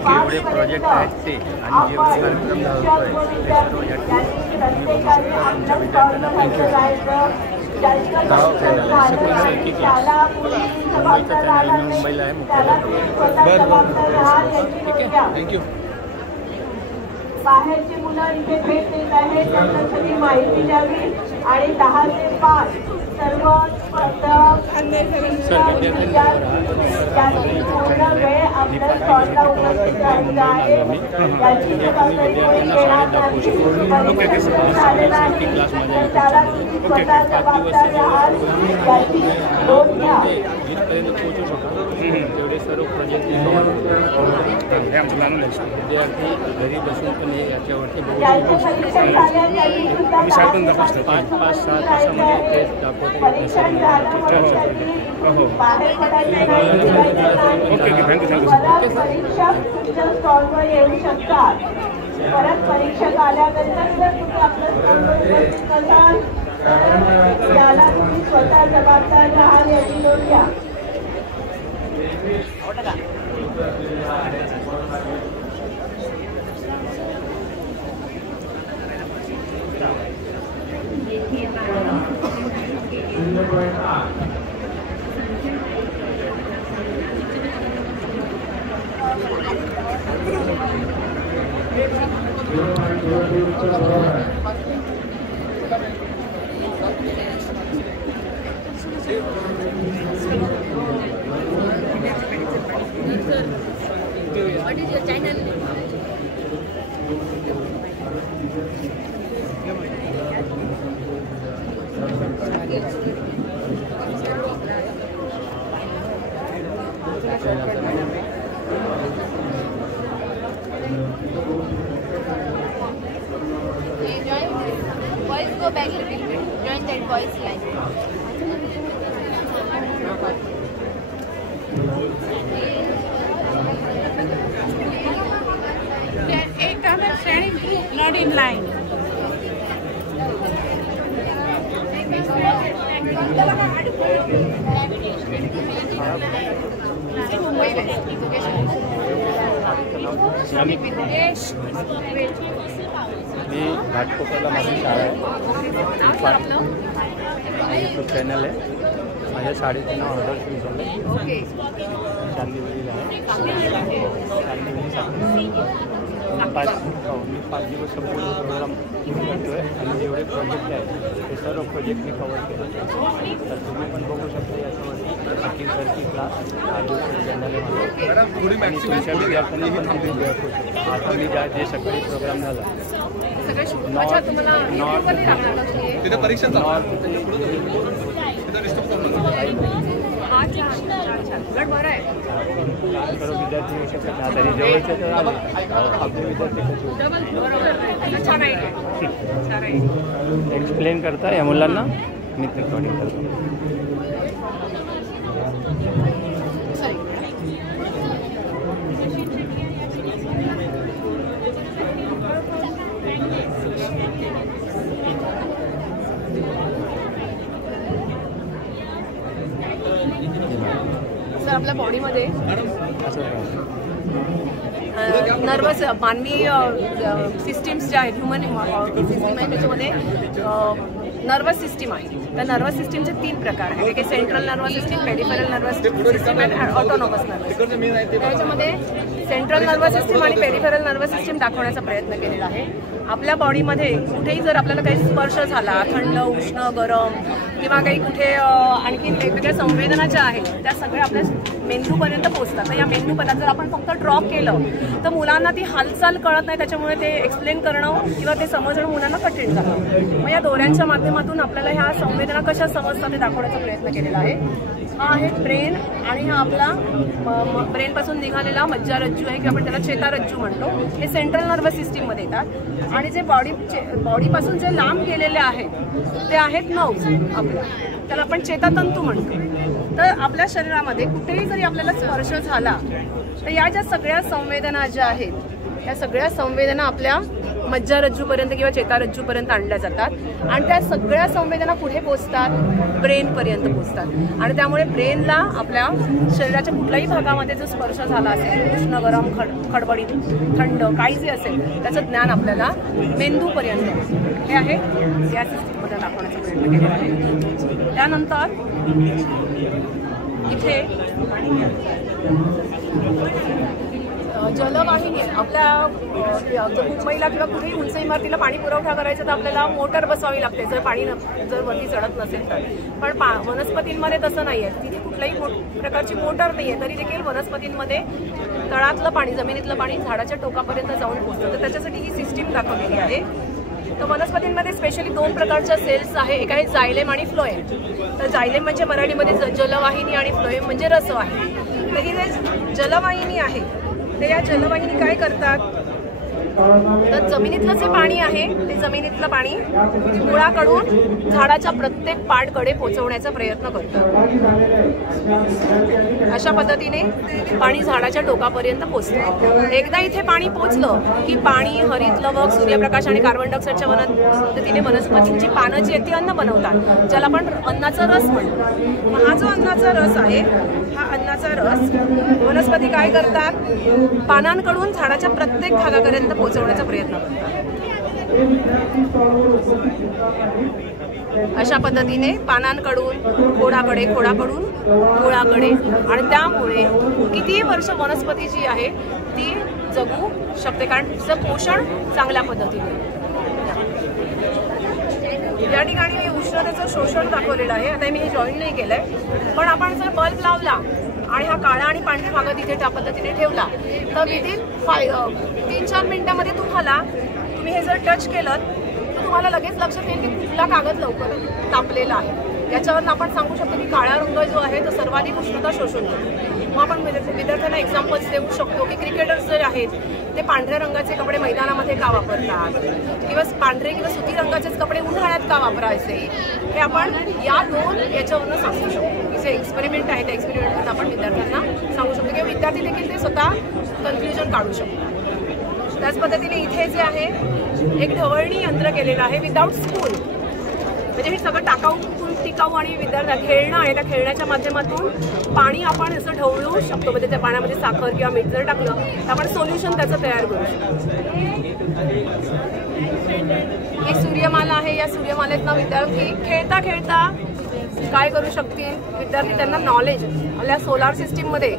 जेवढे प्रोजेक्ट आहेत ते आणि जेवढे कार्यक्रम धावतोय ते सर्व या ठिकाणी तुम्ही बघू शकता. आमच्या विद्यार्थ्यांना मुंबईला आहे थँक्यू. बाहेरची मुलं इथे भेट देत आहेत, त्यांना सगळी माहिती द्यावी आणि 10 ते 5 सर्व स्पर्धक पूर्ण वेळ आपल्या स्टॉलला उपस्थित राहायचा आहे. याची झालेला आहे त्याला तुम्ही स्वतः जबाबदार आहात याची नोंद घ्या. तेवढे सर्व प्रोजेक्ट विद्यार्थी घरी बसून पण याच्यावरती 5-7 तासामध्ये ते दाखवते. परीक्षक तुमच्या स्टॉलवर येऊ शकतात. परत परीक्षक आल्यानंतर जर तुम्ही आपलं स्टॉल नसाल तर त्याला तुम्ही स्वतः जबाबदार राहाल याची नोंद घ्या. What is your channel name? Boys go back a little bit. Join that boys line. Eight other standing not in line. मी घाटकोपरला माझी शाळा आहे. यूट्यूब चॅनल आहे. माझ्या शाळेचं नाव ऑर्डर सुरू झालं आहे. चांदिवलीला आहे. मी 5 दिवस संपूर्ण प्रोग्राम करतो आहे आणि जेवढे प्रोजेक्ट आहेत ते सर्व प्रोजेक्ट मी कवर केले. तर तुम्ही पण बघू शकता याच्यावरती अखिल सरकी क्लास चॅनल आहे आणि तुमच्या विद्यार्थ्यांनी पण तुम्ही आता मी जे सकाळी प्रोग्राम झाला विद्यार्थी येऊ शकतात ना तरी जवळचे तर आपले विद्यार्थी एक्सप्लेन करता या मुलांना मी रेकॉर्डिंग करतो. सर आपल्या बॉडीमध्ये नर्वस मानवी सिस्टीम्स ज्या आहेत ह्युमन सिस्टीम आहे त्याच्यामध्ये नर्वस सिस्टीम आहे. त्या नर्वस सिस्टीमचे 3 प्रकार आहेत. एक central nervous system, peripheral nervous system आणि ऑटोनॉमस नर्वस सिस्टीम. त्याच्यामध्ये सेंट्रल नर्वस सिस्टीम आणि पेरिफेरल नर्वस सिस्टीम दाखवण्याचा प्रयत्न केलेला आहे. आपल्या बॉडीमध्ये कुठेही जर आपल्याला काही स्पर्श झाला, थंड, उष्ण, गरम किंवा काही कुठे आणखी वेगवेगळ्या संवेदना ज्या आहेत त्या सगळ्या आपल्या मेंदूपर्यंत पोहोचतात. तर या मेंदूपर्यंत जर आपण फक्त ड्रॉप केलं तर मुलांना ती हालचाल कळत नाही. त्याच्यामुळे ते एक्सप्लेन करणं किंवा ते समजणं मुलांना कठीण जातं. मग या दोऱ्यांच्या माध्यमातून आपल्याला ह्या संवेदना कशा समजतात ते दाखवण्याचा प्रयत्न केलेला आहे. हा आहे ब्रेन आणि हा आपला ब्रेनपासून निघालेला मज्जारज्जू आहे की आपण त्याला चेतारज्जू म्हणतो. हे सेंट्रल नर्वस सिस्टीममध्ये येतात. आणि जे बॉडीपासून जे लांब गेलेले आहेत ते आहेत नर्व्स आपल्या, त्याला आपण चेतातंतू म्हणतो. तर आपल्या शरीरामध्ये कुठेही जरी आपल्याला स्पर्श झाला तर या ज्या सगळ्या संवेदना ज्या आहेत या सगळ्या संवेदना आपल्या मज्जारज्जूपर्यंत किंवा चेतारज्जूपर्यंत आणल्या जातात आणि त्या सगळ्या संवेदना कुठे पोचतात, ब्रेनपर्यंत पोचतात आणि त्यामुळे ब्रेनला आपल्या शरीराच्या कुठल्याही भागामध्ये जो स्पर्श झाला असेल, उष्ण, गरम, खडबडीत, थंड, काही जे असेल त्याचं ज्ञान आपल्याला मेंदूपर्यंत हे आहे या सिस्टीममध्ये दाखवण्याचा प्रयत्न केलेला आहे. त्यानंतर इथे जलवाहिनी आपल्या मुंबईला किंवा कुठेही उंच इमारतीला पाणी पुरवठा करायचा तर आपल्याला मोटर बसवावी लागते जर पाणी जर वरती चढत नसेल तर. पण वनस्पतींमध्ये तसं नाही आहे, तिथे कुठल्याही प्रकारची मोटर नाही आहे तरी देखील वनस्पतींमध्ये तळातलं पाणी, जमिनीतलं पाणी झाडाच्या टोकापर्यंत जाऊन पोहोचतं. तर त्याच्यासाठी ही सिस्टीम दाखवलेली आहे. तर वनस्पतींमध्ये स्पेशली 2 प्रकारच्या सेल्स आहे, एक आहे जायलेम आणि फ्लोएम. तर जायलेम म्हणजे मराठीमध्ये जलवाहिनी आणि फ्लोएम म्हणजे रसवाहिनी. तर ही जे जलवाहिनी आहे तर या जलवाहिनी काय करतात, तर जमिनीतलं जे पाणी आहे ते जमिनीतलं पाणी मुळाकडून झाडाच्या प्रत्येक पाडकडे पोहोचवण्याचा प्रयत्न करतात. अशा पद्धतीने पाणी झाडाच्या टोकापर्यंत पोहोचतं. एकदा इथे पाणी पोहोचलं की पाणी, हरित लवक, सूर्यप्रकाश आणि कार्बन डायऑक्साईडच्या मदतीने वनस्पतींची पानं जी आहेत ती अन्न बनवतात, ज्याला आपण अन्नाचा रस म्हणतो. हा जो अन्नाचा रस आहे, हा अन्नाचा रस वनस्पती काय करतात, पानांकडून झाडाच्या प्रत्येक भागापर्यंत पोहोचवण्याचा प्रयत्न करतात. अशा पद्धतीने पानांकडून खोडाकडे, खोडाकडून मुळाकडे आणि त्यामुळे कितीही वर्ष वनस्पती जी आहे ती जगू शकते कारण तिचं पोषण चांगल्या पद्धतीने. या ठिकाणी मी उष्णतेचं शोषण दाखवलेलं आहे. आता मी हे जॉईन नाही केलंय, पण आपण जर बल्ब लावला आणि हा काळा आणि पांढरा भाग तिथे त्या पद्धतीने ठेवला तर विदिन 3-4 मिनिटांमध्ये तुम्ही हे जर टच केलं तर तुम्हाला लगेच लक्षात येईल की कुठला कागद लवकर तापलेला आहे. याच्यावरून आपण सांगू शकतो की काळा रंग जो आहे तो सर्वाधिक उष्णता शोषून घेतो. मग आपण विद्यार्थ्यांना एक्झाम्पल्स देऊ शकतो की क्रिकेटर्स जे आहेत ते पांढऱ्या रंगाचे कपडे मैदानामध्ये का वापरतात किंवा पांढरे किंवा सुती रंगाचेच कपडे उन्हाळ्यात का वापरायचे, हे आपण या 2 याच्यावरून सांगू शकतो. जे एक्सपेरिमेंट आहे त्या एक्सपेरिमेंटमधून आपण विद्यार्थ्यांना सांगू शकतो किंवा विद्यार्थी देखील ते स्वतः कन्फ्युजन काढू शकतात. त्याच पद्धतीने इथे जे आहे एक ढवळणी यंत्र केलेलं आहे विदाऊट स्पून. म्हणजे हे सगळं टिकाऊ आणि विद्यार्थी खेळणं आहे. त्या खेळण्याच्या माध्यमातून पाणी आपण असं ढवळू शकतो. म्हणजे त्या पाण्यामध्ये साखर किंवा मीठ जर टाकलं तर आपण सोल्युशन त्याचं तयार करू शकतो. ही सूर्यमाला आहे. या सूर्यमालेतनं विद्यार्थी खेळता खेळता काय करू शकतील, विद्यार्थी त्यांना नॉलेज आपल्या सोलार सिस्टीममध्ये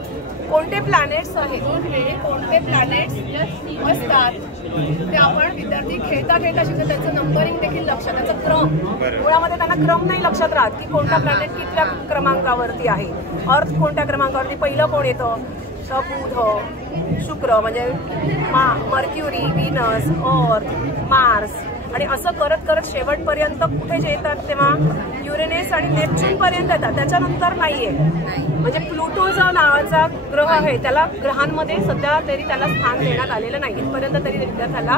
कोणते प्लॅनेट्स आहेत, कोणते प्लॅनेट्स असतात ते आपण विद्यार्थी खेळता खेळता शिकतात. त्याचं नंबरिंग देखील लक्षात, त्याचा क्रम, मुळामध्ये त्यांना क्रम नाही लक्षात राहत की कोणता प्लॅनेट कितव्या क्रमांकावरती आहे, अर्थ कोणत्या क्रमांकावरती पहिलं कोण येतं, तर बुध, शुक्र म्हणजे मर्क्युरी, व्हीनस, अर्थ, मार्स आणि असं करत करत शेवटपर्यंत कुठे जे येतात तेव्हा युरेनस आणि नेपच्यून पर्यंत येतात. त्याच्यानंतर नाहीये. म्हणजे प्लुटो जो नावाचा ग्रह आहे त्याला ग्रहांमध्ये सध्या तरी त्याला स्थान देण्यात आलेलं नाही. इथपर्यंत तरी विद्यार्थ्याला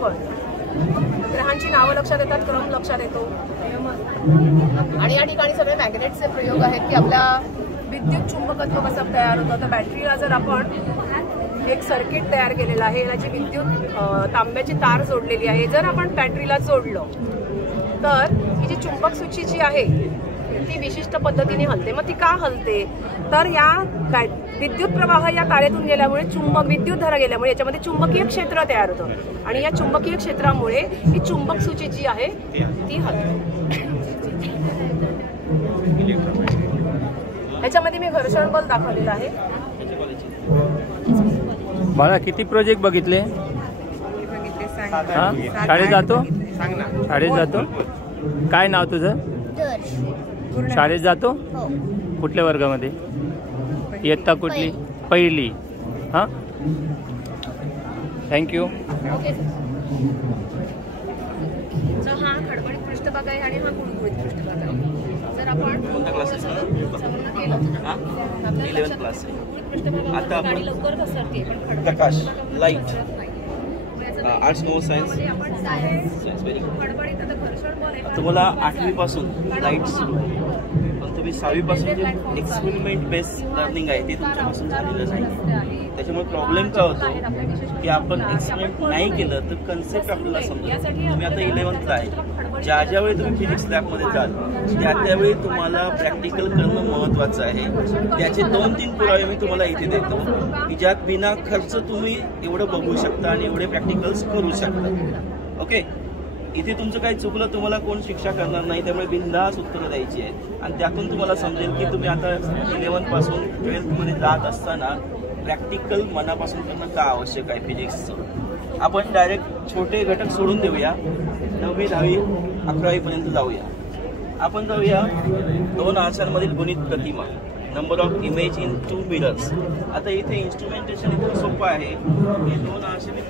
कळतं. ग्रहांची नावं लक्षात येतात, क्रम लक्षात येतो. आणि या ठिकाणी सगळे मॅग्नेटचे प्रयोग आहेत की आपल्या विद्युत चुंबकत्व कसं तयार होतं. तर बॅटरीला जर आपण एक सर्किट तयार केलेलं आहे, याची विद्युत तांब्याची तार जोडलेली आहे. जर आपण बॅटरीला जोडलं तर ही जी चुंबक सूची जी आहे ती विशिष्ट पद्धतीने हलते. मग ती का हलते, तर या विद्युत प्रवाह या तारेतून गेल्यामुळे विद्युतधारा गेल्यामुळे याच्यामध्ये चुंबकीय क्षेत्र तयार होतं आणि या चुंबकीय क्षेत्रामुळे ही चुंबक सूची जी आहे ती हलते. ह्याच्यामध्ये मी घर्षण बल दाखवलेला आहे. बाळा किती प्रोजेक्ट बघितले? शाळेत जातो? शाळेत जातो. काय नाव तुझं? शाळेत जातो? कुठल्या वर्गामध्ये? इयत्ता कुठली? पहिली. हां, थँक्यू. हा खडबडीत पृष्ठभाग आहे आणि हा गुळगुळीत पृष्ठभाग आहे. जर आपण आता आपण प्रकाश, लाईट, आर्ट्स नो सायन्स, तुम्हाला 8वी पासून लाईट सुरू आहे. पण तुम्ही 6वी पासून जे एक्सपेरिमेंट बेस्ड लर्निंग आहे ते तुमच्यापासून झालेलं नाही. त्याच्यामुळे प्रॉब्लेम काय होतो की आपण एक्सपेरिमेंट नाही केलं तर कन्सेप्ट आपल्याला समजेल. तुम्ही आता 11th ला आहे, ज्यावेळी तुम्ही फिजिक्स लॅबमध्ये जाल त्यावेळी तुम्हाला प्रॅक्टिकल करणं महत्त्वाचं आहे. त्याचे 2-3 पुरावे मी तुम्हाला इथे देतो की ज्यात बिना खर्च तुम्ही एवढं बघू शकता आणि एवढे प्रॅक्टिकल्स करू शकता. ओके, इथे तुमचं काही चुकलं तुम्हाला कोण शिक्षा करणार नाही, त्यामुळे बिनधास्त उत्तरं द्यायची आहेत आणि त्यातून तुम्हाला समजेल की तुम्ही आता 11 पासून 12th मध्ये जात असताना प्रॅक्टिकल मनापासून करणं का आवश्यक आहे फिजिक्सचं. आपण डायरेक्ट छोटे घटक सोडून देऊया, 9वी 10वी 11वी पर्यंत जाऊया. आपण जाऊया 2 आरशांमधील गुणित प्रतिमा, number of image in 2 mirrors. आता इथे इन्स्ट्रुमेंटेशन इतकं सोपं आहे. हे 2 आरसे मी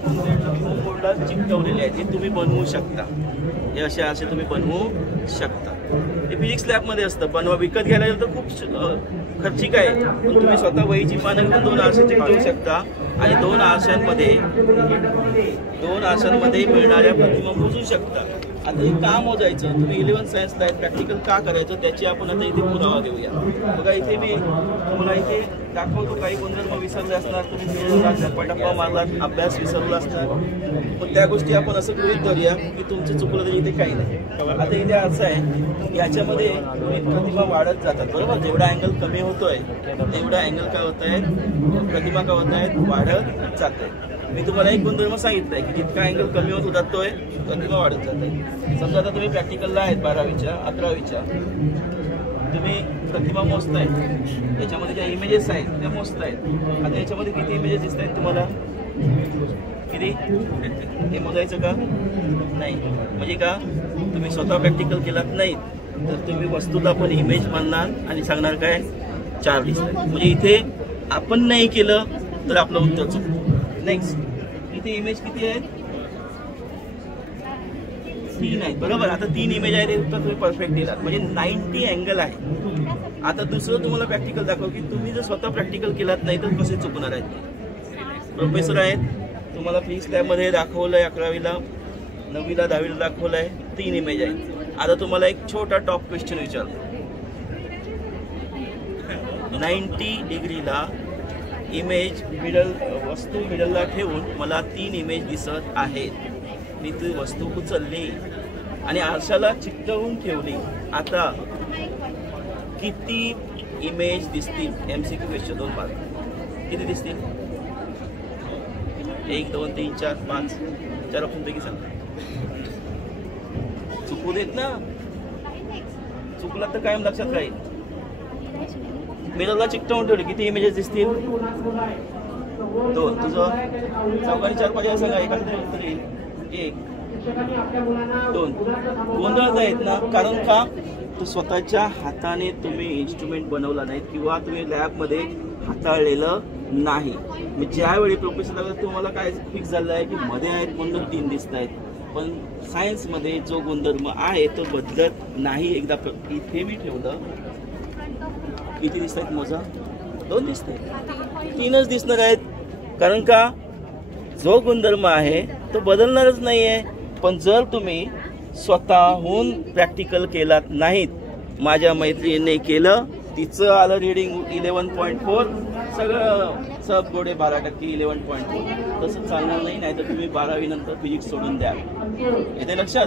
बोर्डला चिकटवलेले आहेत, हे तुम्ही बनवू शकता. हे असे आरसे तुम्ही बनवू शकता. हे फिजिक्स लॅबमध्ये असतं, बनवा. विकत घ्यायला गेलं तर खूप खर्चिक आहे, पण तुम्ही स्वतः वहीची पानं घेऊन 2 आरसे चिकटवू शकता आणि 2 आरशांमध्ये मिळणाऱ्या प्रतिमा मोजू शकता. आता हे का मोजायचं, तुम्ही 11th सायन्सला आहेत, प्रॅक्टिकल का करायचं त्याची आपण आता इथे पुरावा देऊया. बघा इथे मी तुम्हाला इथे दाखवतो, काही गुणधर्म विसरले असणार, तुम्ही टप्पा मारलात, अभ्यास विसरला असणार, पण त्या गोष्टी आपण असं गृहीत धरूया की तुमचं चुकलं तरी इथे काही नाही. आता इथे असं आहे, याच्यामध्ये प्रतिमा वाढत जातात, बरोबर. जेवढा अँगल कमी होतोय तेवढा अँगल काय होत आहेत, प्रतिमा काय होत आहेत, वाढत जात आहेत. मी तुम्हाला एक गुणधर्म सांगितलंय की जितका अँगल कमी होत जातोय प्रतिमा वाढत जाते. समजा आता तुम्ही प्रॅक्टिकलला आहेत 12वीच्या 11वीच्या, तुम्ही प्रतिमा मोजताय, याच्यामध्ये ज्या इमेजेस आहेत त्या मोजतायत. आता याच्यामध्ये किती इमेजेस दिसत आहेत तुम्हाला, किती, हे मोजायचं का नाही, म्हणजे का तुम्ही स्वतः प्रॅक्टिकल केलात नाही तर तुम्ही वस्तूला पण इमेज म्हणणार आणि सांगणार काय 4 दिसत. म्हणजे इथे आपण नाही केलं तर आपलं उत्तर चुकतं. नेक्स्ट, इथे इमेज किती आहेत, 3 आहेत, बरोबर. आता 3 इमेज आहेत, हे उत्तर तुम्ही परफेक्ट दिलात, म्हणजे 90 अँगल आहे. आता दुसरं तुम्हाला प्रॅक्टिकल दाखव की तुम्ही जर स्वतः प्रॅक्टिकल केलात नाही तर कसे चुकणार आहेत. प्रोफेसर आहेत, तुम्हाला फिजिक्स लॅबमध्ये दाखवलंय, 11वीला 9वीला 10वीला दाखवलंय, 3 इमेज आहेत. आता तुम्हाला एक छोटा टॉप क्वेश्चन विचारतो. 90 डिग्रीला इमेज मिडल, वस्तू मिडलला ठेवून मला 3 इमेज दिसत आहेत. मी ती वस्तू उचलली आणि आरशाला चिकटवून ठेवली. आता किती इमेज दिसतील, MCQ क्वेश्चन 2 मार्क, किती दिसतील, 1 2 3 4 5 4 ऑप्शन पैकी सांगा. चुकू देत ना, चुकला तर कायम लक्षात राहील. मिररला चिकटवून ठेवले, किती इमेजेस दिसतील, 2. तुझं चौकाने 4 पाहिजे सांगा, एखाद्या तरी 1 2. गोंधळ आहेत ना, कारण का तो स्वतःच्या हाताने तुम्ही इन्स्ट्रुमेंट बनवला नाही किंवा तुम्ही लॅबमध्ये हाताळलेलं नाही. ज्यावेळी प्रोफेसर तुम्हाला काय फिक्स झालं आहे की मध्ये आहेत म्हणून 3 दिसत आहेत, पण सायन्समध्ये जो गुणधर्म आहे तो बदलत नाही. एकदा इथे मी ठेवलं, किती दिसत आहेत मोजा, 2 दिसत आहेत, 3च दिसणार आहेत, कारण का जो गुणधर्म आहे तो बदलणारच नाही आहे. पण जर तुम्ही स्वतःहून प्रॅक्टिकल केलात नाहीत, माझ्या मैत्रिणीने केलं, तिचं आलं रिडिंग 11.4, सगळं सब गोडे 12% 11.4, तसं चालणार नाही. नाहीतर तुम्ही 12वी नंतर फिजिक्स सोडून द्या. येते लक्षात.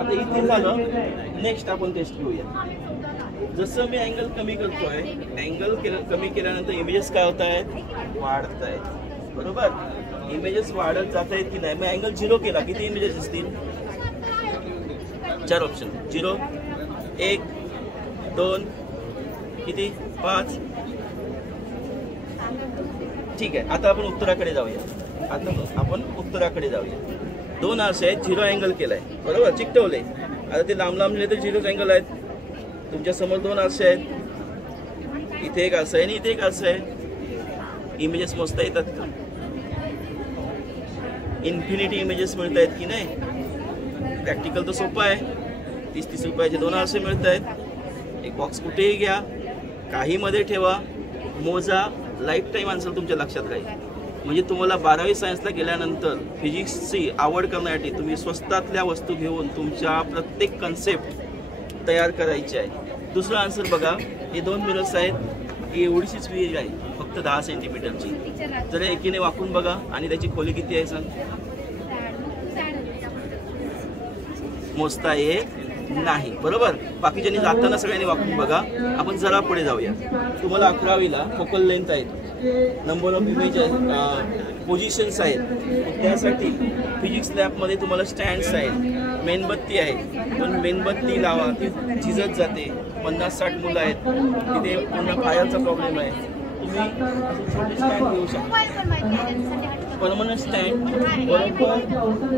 आता इथे झालं. नेक्स्ट आपण टेस्ट घेऊया. जसं मी अँगल कमी करतोय, अँगल कमी केल्यानंतर इमेजेस काय होत आहेत, वाढत आहेत, बरोबर. इमेजेस वाढत जात आहेत की नाही. मग अँगल 0 केला, किती इमेजेस दिसतील, 4 ऑप्शन, 0 1 2 किती 5. ठीक आहे, आता आपण उत्तराकडे जाऊया. आपण उत्तराकडे जाऊया. 2 आरसे आहेत, 0 अँगल केलाय, बरोबर, चिकटवले. आता ते लांब लांब तर 0 अँगल आहेत. तुमच्या समोर 2 आरसे आहेत, इथे एक आरसा आहे आणि इथे एक आरसा आहे. इमेजेस मोजता येतात का, इन्फिनिटी इमेजेस मिळत आहेत की नाही. प्रॅक्टिकल तर सोपं आहे. 30-30 रुपयाचे 2 आरसे मिळत आहेत. एक बॉक्स कुठेही घ्या, काही मध्ये ठेवा, मोजा, लाईफ टाईम आन्सर तुमच्या लक्षात राहील. म्हणजे तुम्हाला 12वी सायन्सला गेल्यानंतर फिजिक्सची आवड करण्यासाठी तुम्ही स्वस्तातल्या वस्तू घेऊन तुमच्या प्रत्येक कन्सेप्ट तयार करायची आहे. दुसरा आन्सर बघा, हे 2 मिरर्स आहेत, ही एवढीशीच विहीर आहे, फक्त 10 सेंटीमीटरची. जर एकीने वाकून बघा आणि त्याची खोली किती आहे सांग. मोजता येत नाही, बरोबर. बाकीच्यांनी जाताना सगळ्यांनी वाकून बघा. आपण जरा पुढे जाऊया. तुम्हाला 11वीला फोकल लेंथ आहेत, नंबर ऑफ इमेज पोझिशन्स आहेत. त्यासाठी फिजिक्स लॅबमध्ये तुम्हाला स्टँड्स आहेत, मेणबत्ती आहे. पण मेणबत्ती लावा, ती झिजत जाते. 50-60 मुलं आहेत, तिथे पूर्ण फायरचा प्रॉब्लेम आहे. तुम्ही छोटे स्टँड घेऊ शकता, परमनंट स्टँड. बरोबर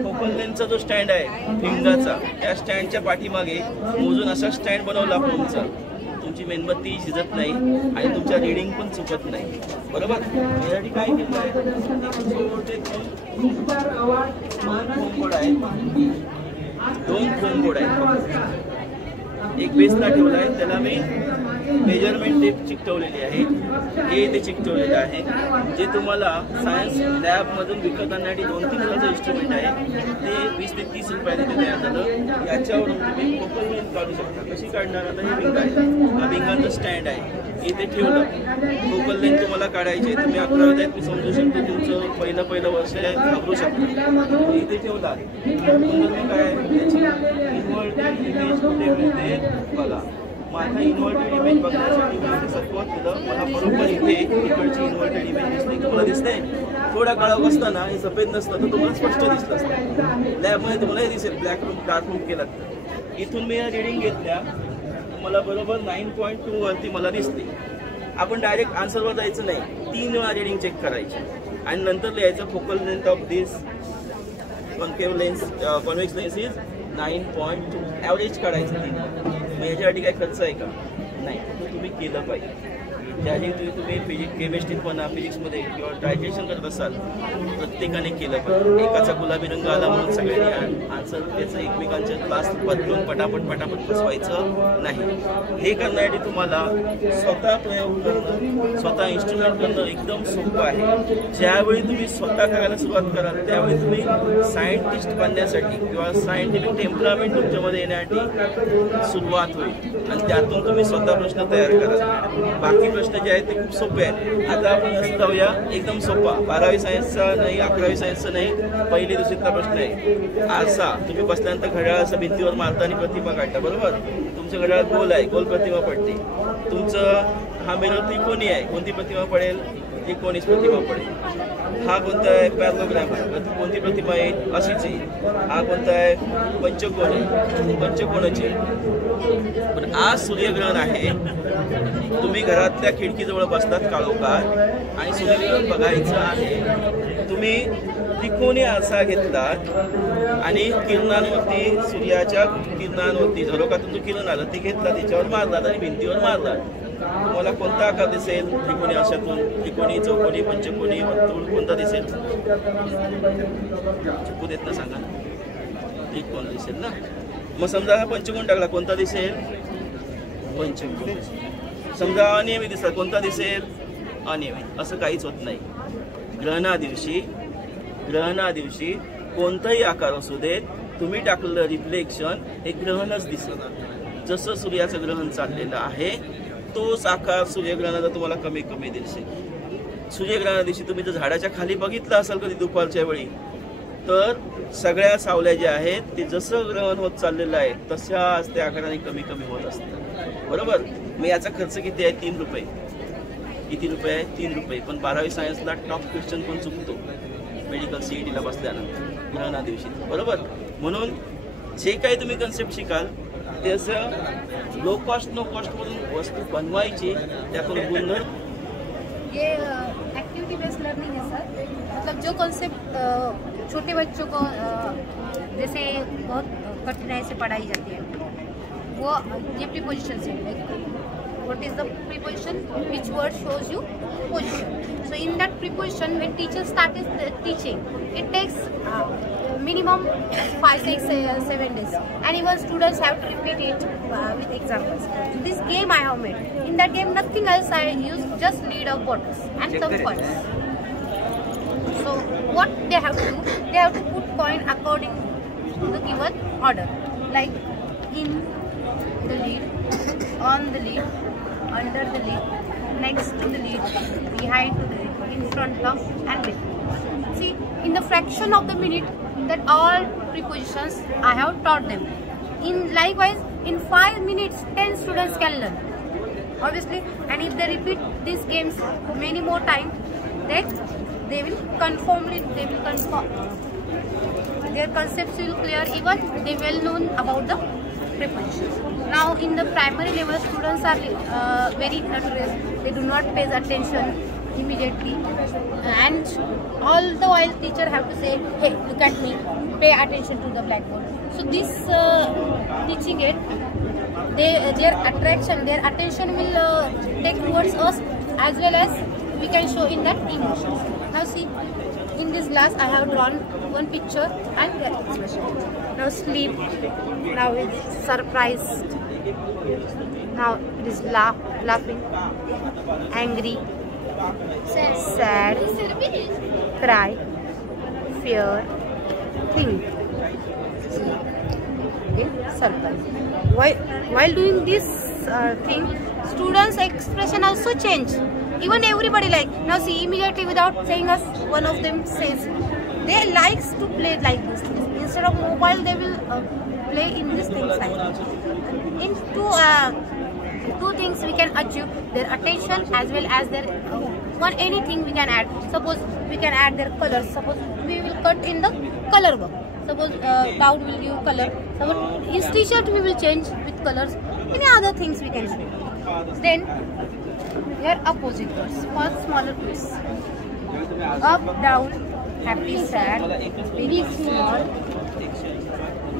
फोकल लेन्थचा जो स्टँड आहे भिंगाचा, त्या स्टँडच्या पाठीमागे मोजून असा स्टँड बनवला फोनचा. तुमची मेणबत्ती शिजत नाही आणि तुमच्या रिडिंग पण चुकत नाही, बरोबर. यासाठी काय केलं आहे, फोम बोर्ड आहे, 2 फोम बोर्ड आहेत. एक बेसला ठेवला आहे, त्याला मी मेजरमेंट टेप चिकटवलेली आहे. हे इथे चिकटवलेलं आहे, जे तुम्हाला सायन्स लॅबमधून विकत आणण्यासाठी 2-3 हजाराचं इन्स्ट्रुमेंट आहे. ते 20 ते 30 रुपयाने ते तयार झालं. याच्यावरून तुम्ही फोकल लेंथ काढू शकता. कशी काढणार, आता हे भिंग आहे, हा भिंगांचं स्टँड आहे, इथे ठेवलं. फोकल लेंथ तुम्हाला काढायची आहे. तुम्ही 11वीत आहेत, मी समजू शकतो, तुमचं पहिलं वर्ष आहे, घाबरू शकतो. इथे ठेवला काय इन्व्हर्टेड इमेज कुठे मिळते बघा. माझा इन्व्हर्टेड इमेज बघण्यासाठी मी सपोज केलं, मला बरोबर इथे इकडची इन्व्हर्टेड इमेज दिसते. तुम्हाला दिसते. थोड्या काळावर असताना हे सफेद नसतं तर तुम्हाला स्पष्ट दिसलं असतं. लॅबमध्ये तुम्हाला हे दिसेल, ब्लॅक रूम डार्क रूम केला. इथून मी रिडिंग घेतल्या, मला बरोबर 9.2 वरती मला दिसते. आपण डायरेक्ट आन्सरवर जायचं नाही, 3 वेळा रिडिंग चेक करायची आणि नंतर लिहायचं focal length of this concave lens convex lens is 9.2. Average काढायचं. मग याच्यासाठी काय खर्च आहे का? नाही, तुम्ही केलं पाहिजे. ज्यासाठी तुम्ही केमिस्ट्रीत म्हणा, फिजिक्समध्ये किंवा डायजेशन करत असाल, प्रत्येकाने केलं पाहिजे. एकाचा गुलाबी रंग आला म्हणून सगळ्यांनी आन्सर त्याचं एकमेकांच्या क्लास बदलून पटापट बसवायचं नाही. हे करण्यासाठी तुम्हाला स्वतः प्रयोग करणं, स्वतः इन्स्ट्रुमेंट करणं एकदम सोपं आहे. ज्यावेळी तुम्ही स्वतः करायला सुरुवात कराल त्यावेळी तुम्ही सायंटिस्ट बनण्यासाठी किंवा सायंटिफिक टेम्परामेंट तुमच्यामध्ये येण्यासाठी सुरुवात होईल आणि त्यातून तुम्ही स्वतः प्रश्न तयार कराल. बाकी प्रश्न जे आहेत ते खूप सोपे आहेत. आता आपण असं जाऊया एकदम सोपा. 12वी सायन्सचा नाही, 11वी सायन्सचा नाही, 1ली 2रीतला प्रश्न आहे. आरसा, तुम्ही बसल्यानंतर घड्याळ असं भिंतीवर मारता आणि प्रतिमा काढता, बरोबर. तुमचं घड्याळ गोल आहे, गोल प्रतिमा पडते. तुमचं हा मिरर त्रिकोणी आहे, कोणती प्रतिमा पडेल? त्रिकोणीच प्रतिमा पडेल. हा कोणता आहे? पॅरलोग्राम आहे, कोणती प्रतिमा येईल? अशीच येईल. हा कोणता आहे? पंचकोन आहे, पंचकोणाची. पण आज सूर्यग्रहण आहे, तुम्ही घरातल्या खिडकीजवळ बसतात काळोखात आणि सूर्यग्रहण बघायचं आहे. तुम्ही त्रिकोणी आरसा घेतलात आणि किरणांवरती, सूर्याच्या किरणांवरती झरोखातून जो किरण आलं ते घेतला, त्याच्यावर मारलात आणि भिंतीवर मारलात. तुम्हाला कोणता आकार दिसेल? त्रिकोणी आरशातून त्रिकोणी, चौकोनी, पंचकोनी, वर्तुळ कोणता दिसेल? चुकू देत ना, सांगा. त्रिकोण दिसेल ना. मग समजा हा पंचकोन टाकला, कोणता दिसेल? पंचकोन. समजा अनियमित दिसला, कोणता दिसेल? अनियमित. असं काहीच होत नाही. ग्रहणा दिवशी कोणताही आकार असू देत, तुम्ही टाकलेलं रिफ्लेक्शन हे ग्रहणच दिसेल. जसं सूर्याचं ग्रहण चाललेलं आहे तोच आकार सूर्यग्रहणाचा तुम्हाला कमी कमी दिसेल. सूर्यग्रहणा दिवशी तुम्ही जर झाडाच्या खाली बघितलं असाल कधी दुपारच्या वेळी, तर सगळ्या सावल्या ज्या आहेत ते जसं ग्रहण होत चाललेलं आहे तशाच त्या आकाराने कमी कमी होत असतात, बरोबर. मग याचा खर्च किती आहे? 3 रुपये. किती रुपये आहे? 3 रुपये. पण 12वी सायन्सला टॉप क्वेश्चन पण चुकतो मेडिकल CETला बसल्यानंतर ग्रहणा दिवशी, बरोबर. म्हणून जे काही तुम्ही कन्सेप्ट शिकाल त्याचं लो कॉस्ट नो कॉस्टमधून वस्तू बनवायची, त्यातून गुणधर्म. ये एक्टिविटी बेस्ड लर्निंग है सर. मतलब जो कॉन्सेप्ट छोटे बच्चों को जैसे बहुत कठिनाई से पढ़ाई जाती है, वो ये preposition say, what is the preposition, which word shows you position. So in that preposition, when teacher starts teaching, it takes minimum 5, 6, 7 days, and even students have to repeat it with examples. So this game I have made. In that game, nothing else I use, just lead of borders and some coins. So what they have to do, they have to put coin according to the given order, like in the lead, on the lead, under the lead, next to the lead, behind to the lead, in front of and before. See, in the fraction of the minute that all prepositions I have taught them. Likewise, in 5 minutes, 10 students can learn. Obviously, and if they repeat these games many more times, then they will confirm. Their concepts will clear, even they well known about the prepositions. Now in the primary level, students are very notorious. They do not pay attention immediately, and all the while teacher have to say, hey, look at me, pay attention to the blackboard. So this teaching it, their attention will take towards us, as well as we can show in that emotions. Now see, in this glass I have drawn one picture and their expression. Now sleep, now it's surprised, now it is laughing, angry, sad, cry, fear, think. In circle. While doing this thing, students' expression also change. Even everybody like, now see, immediately without saying us, one of them says they likes to play like this. Instead of mobile, they will play in this thing side. In two things we can achieve: their attention as well as their anything we can add. Suppose we can add their colors. Suppose we will cut in the color work. Suppose cloud will give color. Suppose his t-shirt we will change with colors. Many other things we can do. Then here opposite words. First smaller words. Up, down, happy, sad, very small,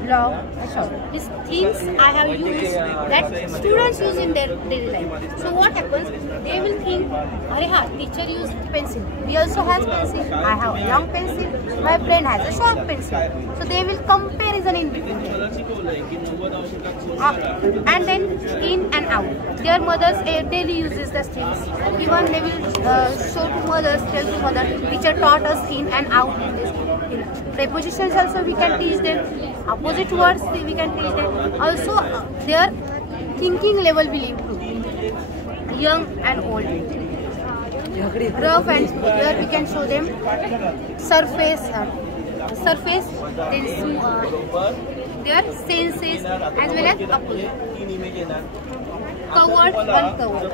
long, short. These things I have used that students use in their daily life. So what happens? They will think, Arey teacher used pencil. We also has pencil. I have a long pencil. My friend has a short pencil. So they will comparison in between. And then in and out. Their mothers daily uses the things. Even they will show to mothers, tell to mother. Teacher taught us in and out in this. In prepositions also we can teach them. Opposite words we can teach them. Also their thinking level will improve. Young and old. Rough and smooth. Here we can show them surface, then their senses as well as opposite. Covered, uncovered.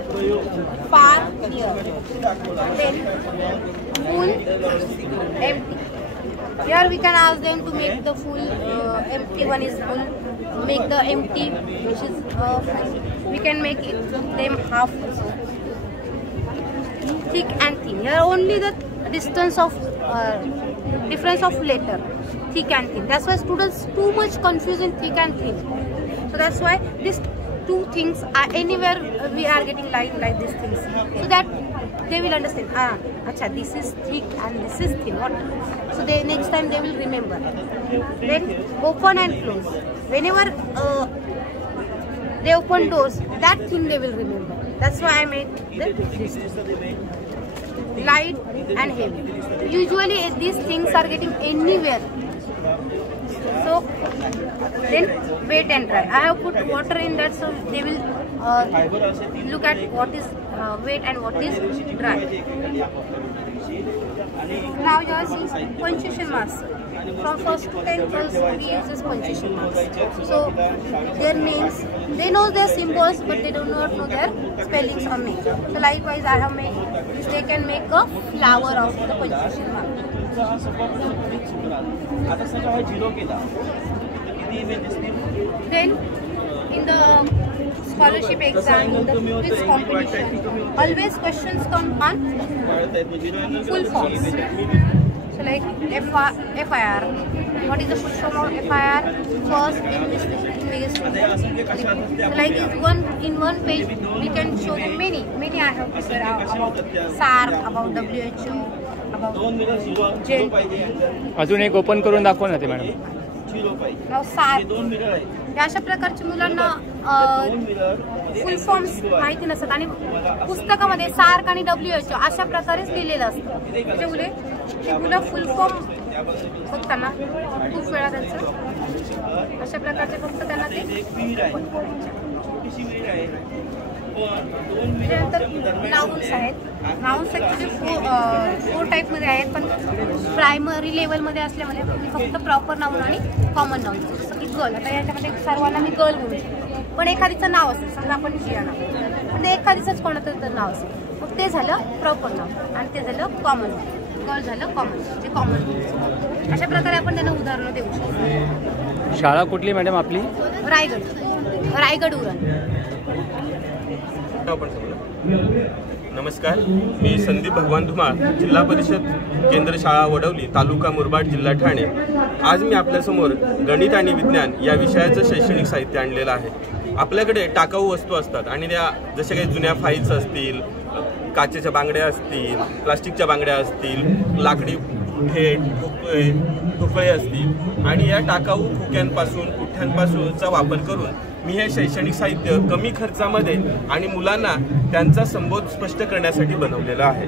Far, near. Then full, empty. Here we can ask them to make the full empty one is full. Make the empty which is full. We can make it them half also. Thick and thin. Here only the distance of difference of letter. Thick and thin. That's why students too much confused in thick and thin. So that's why these two things are anywhere we are getting like these things. So that they will understand. Acha, this is thick and this is thin. What? So they next time they will remember. Then open and close. Whenever they open doors, that thing they will remember. That's why I made this. Light and heavy. Usually these things are getting anywhere. So then wet and dry. I have put water in that, so they will look at what is wet and what is dry. Now you see punctuation marks. From 1st to 10th also we use this punctuation marks. So their names, they know their symbols but they do not know their spellings or names. So likewise I have made, they can make a flower out of the punctuation mark. Then in the scholarship exam, in the quiz competition, always questions come on full forms. So like FIR, what is the full form of FIR? First investigation. So like in one page we can show them many I have prepared about SAR, about WHO, about JEL. अजून एक open करून दाखवा ना ते madam. Now SAR. अशा प्रकारच्या मुलांना फुल forms माहिती नसतात आणि पुस्तकामध्ये सार्क आणि WHO अशा प्रकारेच लिहिलेलं असतं. त्याच्यामुळे ते मुलं फुल फॉर्म बघताना खूप वेळा त्यांचं अशा प्रकारचे फक्त त्यांना ते त्यानंतर नाउन्स आहेत. नाउन्स ॲक्च्युली 4 टाईपमध्ये आहेत, पण प्रायमरी लेवलमध्ये असल्यामुळे मी फक्त प्रॉपर नाउन आणि कॉमन नाउन. जसं की गर्ल, आता याच्यामध्ये सर्वांना मी गर्ल म्हणू शकते, पण एखादीचं नाव असेल, समजा आपण जिया नाव, पण ते एखादीचंच कोणाचं तर नाव असेल, मग ते झालं प्रॉपर नाव आणि ते झालं कॉमन नाव. गर्ल झालं कॉमन, म्हणजे कॉमन. अशा प्रकारे आपण त्यांना उदाहरणं देऊ शकतो. शाळा कुठली मॅडम आपली? रायगड उरण. नमस्कार, मी संदीप भगवान धुमाळ, जिल्हा परिषद केंद्र शाळा वडवली, तालुका मुरबाड, जिल्हा ठाणे. आज मी आपल्यासमोर गणित आणि विज्ञान या विषयाचं शैक्षणिक साहित्य आणलेलं आहे. आपल्याकडे टाकाऊ वस्तू असतात आणि त्या जशा काही जुन्या फाईल्स असतील, काचेच्या बांगड्या असतील, प्लास्टिकच्या बांगड्या असतील, लाकडी ठोकळे असतील आणि या टाकाऊ फुक्यांपासून पुठ्ठ्यांपासूनचा वापर करून मी हे शैक्षणिक साहित्य कमी खर्चामध्ये आणि मुलांना त्यांचा संबोध स्पष्ट करण्यासाठी बनवलेलं आहे.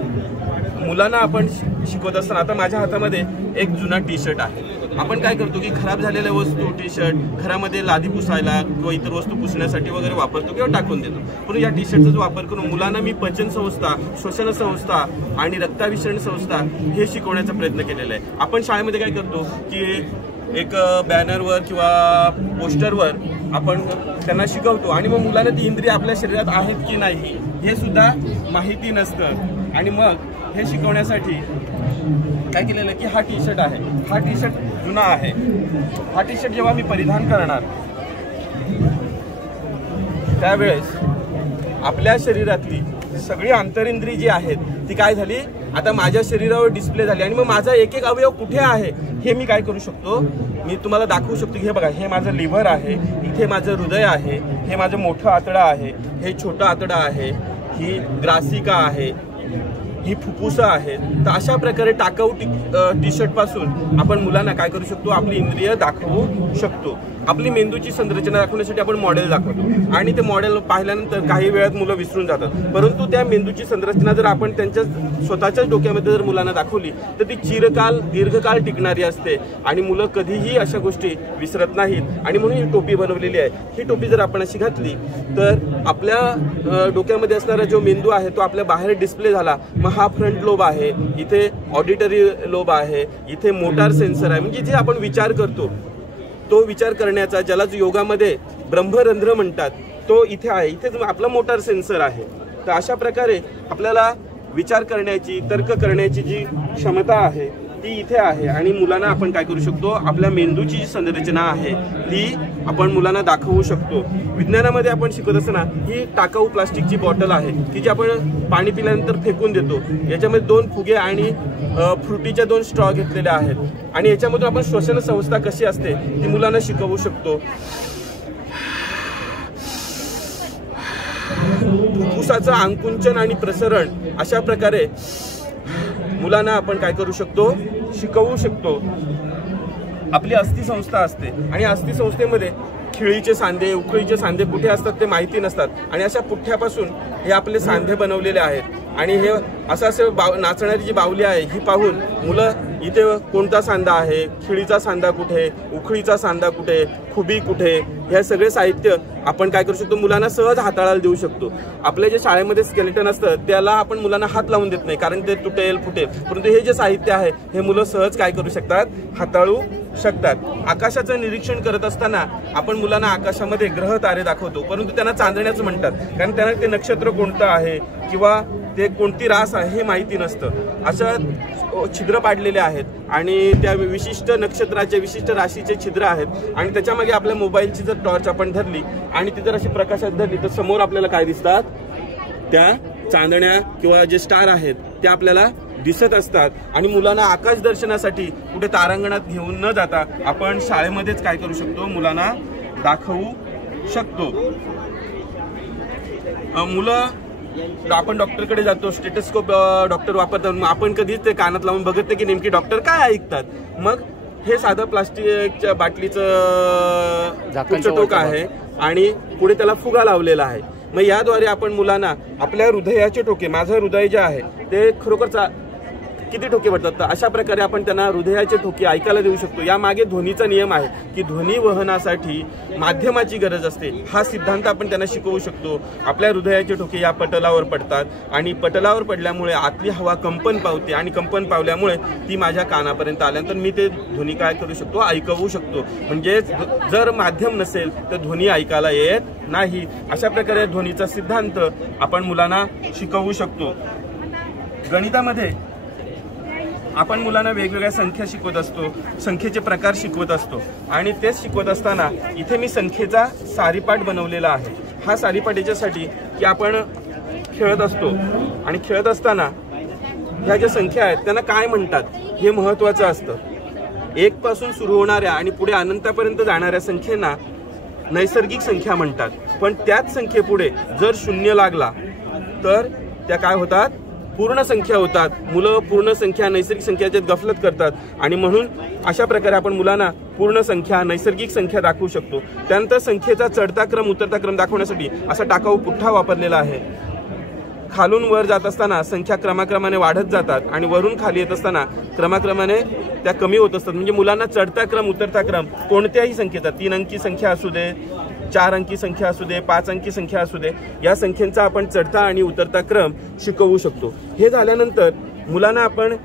मुलांना आपण शिकवत असताना आता माझ्या हातामध्ये एक जुना टी शर्ट आहे. आपण काय करतो की खराब झालेल्या वस्तू टी शर्ट घरामध्ये लादी पुसायला किंवा इतर वस्तू पुसण्यासाठी वगैरे वापरतो किंवा टाकून देतो. पण या टी शर्टचा वापर करून मुलांना मी पचन संस्था, श्वसन संस्था आणि रक्ताभिसरण संस्था हे शिकवण्याचा प्रयत्न केलेला आहे. आपण शाळेमध्ये काय करतो की एक बॅनरवर किंवा पोस्टरवर आपण त्यांना शिकवतो आणि मग मुलांना ती इंद्रिय आपल्या शरीरात आहेत की नाही हे सुद्धा माहिती नसतं. आणि मग हे शिकवण्यासाठी काय केलेलं की हा टी शर्ट आहे, हा टी शर्ट जुना आहे. हा टी शर्ट जेव्हा मी परिधान करणार त्यावेळेस आपल्या शरीरातली सगळी आंतरिंद्रिय जी आहेत ती काय झाली, आता माझ्या शरीरावर डिस्प्ले झाली. आणि मग माझा एक एक अवयव कुठे आहे हे मी काय करू शकतो, मी तुम्हाला दाखवू शकतो. हे बघा, हे माझं लिव्हर आहे, इथे माझं हृदय आहे, हे माझं मोठं आतडं आहे, हे छोटं आतडं आहे, ही ग्रासिका आहे, ही फुफ्फुसं आहेत. तर अशा प्रकारे टाकाऊ टी शर्ट पासून आपण मुलांना काय करू शकतो, आपली इंद्रिय दाखवू शकतो. आपली मेंदूची संरचना दाखवण्यासाठी आपण मॉडेल दाखवतो आणि ते मॉडेल पाहिल्यानंतर काही वेळात मुलं विसरून जातात. परंतु त्या मेंदूची संरचना जर आपण त्यांच्या स्वतःच्याच डोक्यामध्ये जर मुलांना दाखवली तर ती दीर्घकाळ टिकणारी असते आणि मुलं कधीही अशा गोष्टी विसरत नाहीत. आणि म्हणून ही टोपी बनवलेली आहे. ही टोपी जर आपण अशी घातली तर आपल्या डोक्यामध्ये असणारा जो मेंदू आहे तो आपल्या बाहेर डिस्प्ले झाला. मग हा फ्रंट लोब आहे, इथे ऑडिटरी लोब आहे, इथे मोटार सेन्सर आहे. म्हणजे जे आपण विचार करतो तो विचार करण्याचा, ज्याला योगामध्ये ब्रह्मरंध्र म्हणतात, तो इथे आहे. इथेच आपला मोटार सेन्सर आहे. तर अशा प्रकारे आपल्याला विचार करण्याची, तर्क करण्याची जी क्षमता आहे ती इथे आहे. आणि मुलांना आपण काय करू शकतो, आपल्या मेंदूची जी संरचना आहे ती आपण मुलांना दाखवू शकतो. विज्ञानामध्ये आपण शिकत असताना ही टाकाऊ प्लास्टिकची बॉटल आहे की जी आपण पाणी पिल्यानंतर फेकून देतो. याच्यामध्ये 2 फुगे आणि फ्रुटीच्या 2 स्ट्रॉ घेतलेल्या आहेत आणि याच्यामधून आपण श्वसन संस्था कशी असते ती मुलांना शिकवू शकतो. फुफ्फुसाचं आकुंचन आणि प्रसरण अशा प्रकारे मुलांना आपण काय करू शकतो, शिकवू शकतो. आपली अस्थिसंस्था असते आणि अस्थिसंस्थेमध्ये खिळीचे सांधे, उखळीचे सांधे कुठे असतात ते माहिती नसतात आणि अशा पुठ्ठ्यापासून हे आपले सांधे बनवलेले आहेत. आणि हे असं नाचणारी जी बाहुली आहे ही पाहून मुलं इथे कोणता सांधा आहे, खिळीचा सांधा कुठे, उखळीचा सांधा कुठे, खुबी कुठे, हे सगळे साहित्य आपण काय करू शकतो, मुलांना सहज हाताळायला देऊ शकतो. आपल्या जे शाळेमध्ये स्केलेटन असतं त्याला आपण मुलांना हात लावून देत नाही कारण ते तुटेल फुटेल, परंतु हे जे साहित्य आहे हे मुलं सहज काय करू शकतात, हाताळू शकतात. आकाशाचं निरीक्षण करत असताना आपण मुलांना आकाशामध्ये ग्रह तारे दाखवतो, परंतु त्यांना चांदण्याचं म्हणतात कारण त्यांना ते नक्षत्र कोणतं आहे किंवा ते कोणती रास आहे हे माहिती नसतं. असं छिद्र पाडलेले आहेत आणि त्या विशिष्ट नक्षत्राचे, विशिष्ट राशीचे छिद्र आहेत आणि त्याच्यामागे आपल्या मोबाईलची जर टॉर्च आपण धरली आणि ती जर अशी प्रकाशात धरली तर समोर आपल्याला काय दिसतात, त्या चांदण्या किंवा जे स्टार आहेत ते आपल्याला दिसत असतात. आणि मुलांना आकाश दर्शनासाठी कुठे तारांगणात घेऊन न जाता आपण शाळेमध्येच काय करू शकतो, मुलांना दाखवू शकतो. मुलं आपण डॉक्टरकडे जातो, स्टेटस्कोप डॉक्टर वापरतात, मग आपण कधीच ते कानात लावून बघत नाही की नेमकी डॉक्टर काय ऐकतात. मग हे साधं प्लास्टिकच्या बाटलीचं टोक आहे आणि पुढे त्याला फुगा लावलेला आहे. मग याद्वारे आपण मुलांना आपल्या हृदयाचे टोके, माझं हृदय जे आहे ते खरोखर किती ठोके पडतात, तर अशा प्रकारे आपण त्यांना हृदयाचे ठोके ऐकायला देऊ शकतो. यामागे ध्वनीचा नियम आहे की ध्वनी वहनासाठी माध्यमाची गरज असते. हा सिद्धांत आपण त्यांना शिकवू शकतो. आपल्या हृदयाचे ठोके या पटलावर पडतात आणि पटलावर पडल्यामुळे आतली हवा कंपन पावते आणि कंपन पावल्यामुळे ती माझ्या कानापर्यंत आल्यानंतर मी ते ध्वनी काय करू शकतो, ऐकवू शकतो. म्हणजे जर माध्यम नसेल तर ध्वनी ऐकायला येत नाही. अशा प्रकारे ध्वनीचा सिद्धांत आपण मुलांना शिकवू शकतो. गणितामध्ये आपण मुलांना वेगवेगळ्या संख्या शिकवत असतो, संख्येचे प्रकार शिकवत असतो आणि तेच शिकवत असताना इथे मी संख्येचा सारीपाट बनवलेला आहे. हा सारीपाट याच्यासाठी की आपण खेळत असतो आणि खेळत असताना ह्या ज्या संख्या आहेत त्यांना काय म्हणतात हे महत्त्वाचं असतं. 1 पासून सुरू होणाऱ्या आणि पुढे अनंतापर्यंत जाणाऱ्या संख्येना नैसर्गिक संख्या म्हणतात. पण त्याच संख्येपुढे जर 0 लागला तर त्या काय होतात, पूर्ण संख्या होतात. मुलं पूर्ण संख्या नैसर्गिक संख्याच्यात गफलत करतात आणि म्हणून अशा प्रकारे आपण मुलांना पूर्ण संख्या नैसर्गिक संख्या दाखवू शकतो. त्यानंतर संख्येचा चढता क्रम उतरता क्रम दाखवण्यासाठी असा टाकाऊ पुठ्ठा वापरलेला आहे. खालून वर जात असताना संख्या क्रमाक्रमाने वाढत जातात आणि वरून खाली येत असताना क्रमाक्रमाने त्या कमी होत असतात. म्हणजे मुलांना चढता क्रम उतरता क्रम कोणत्याही संख्येचा, 3 अंकी संख्या असू दे, 4 अंकी संख्या असू दे, 5 अंकी संख्या असू दे, या संख्येचा आपण चढता आणि उतरता क्रम शिकवू शकतो. हे झाल्यानंतर मुलांना आपण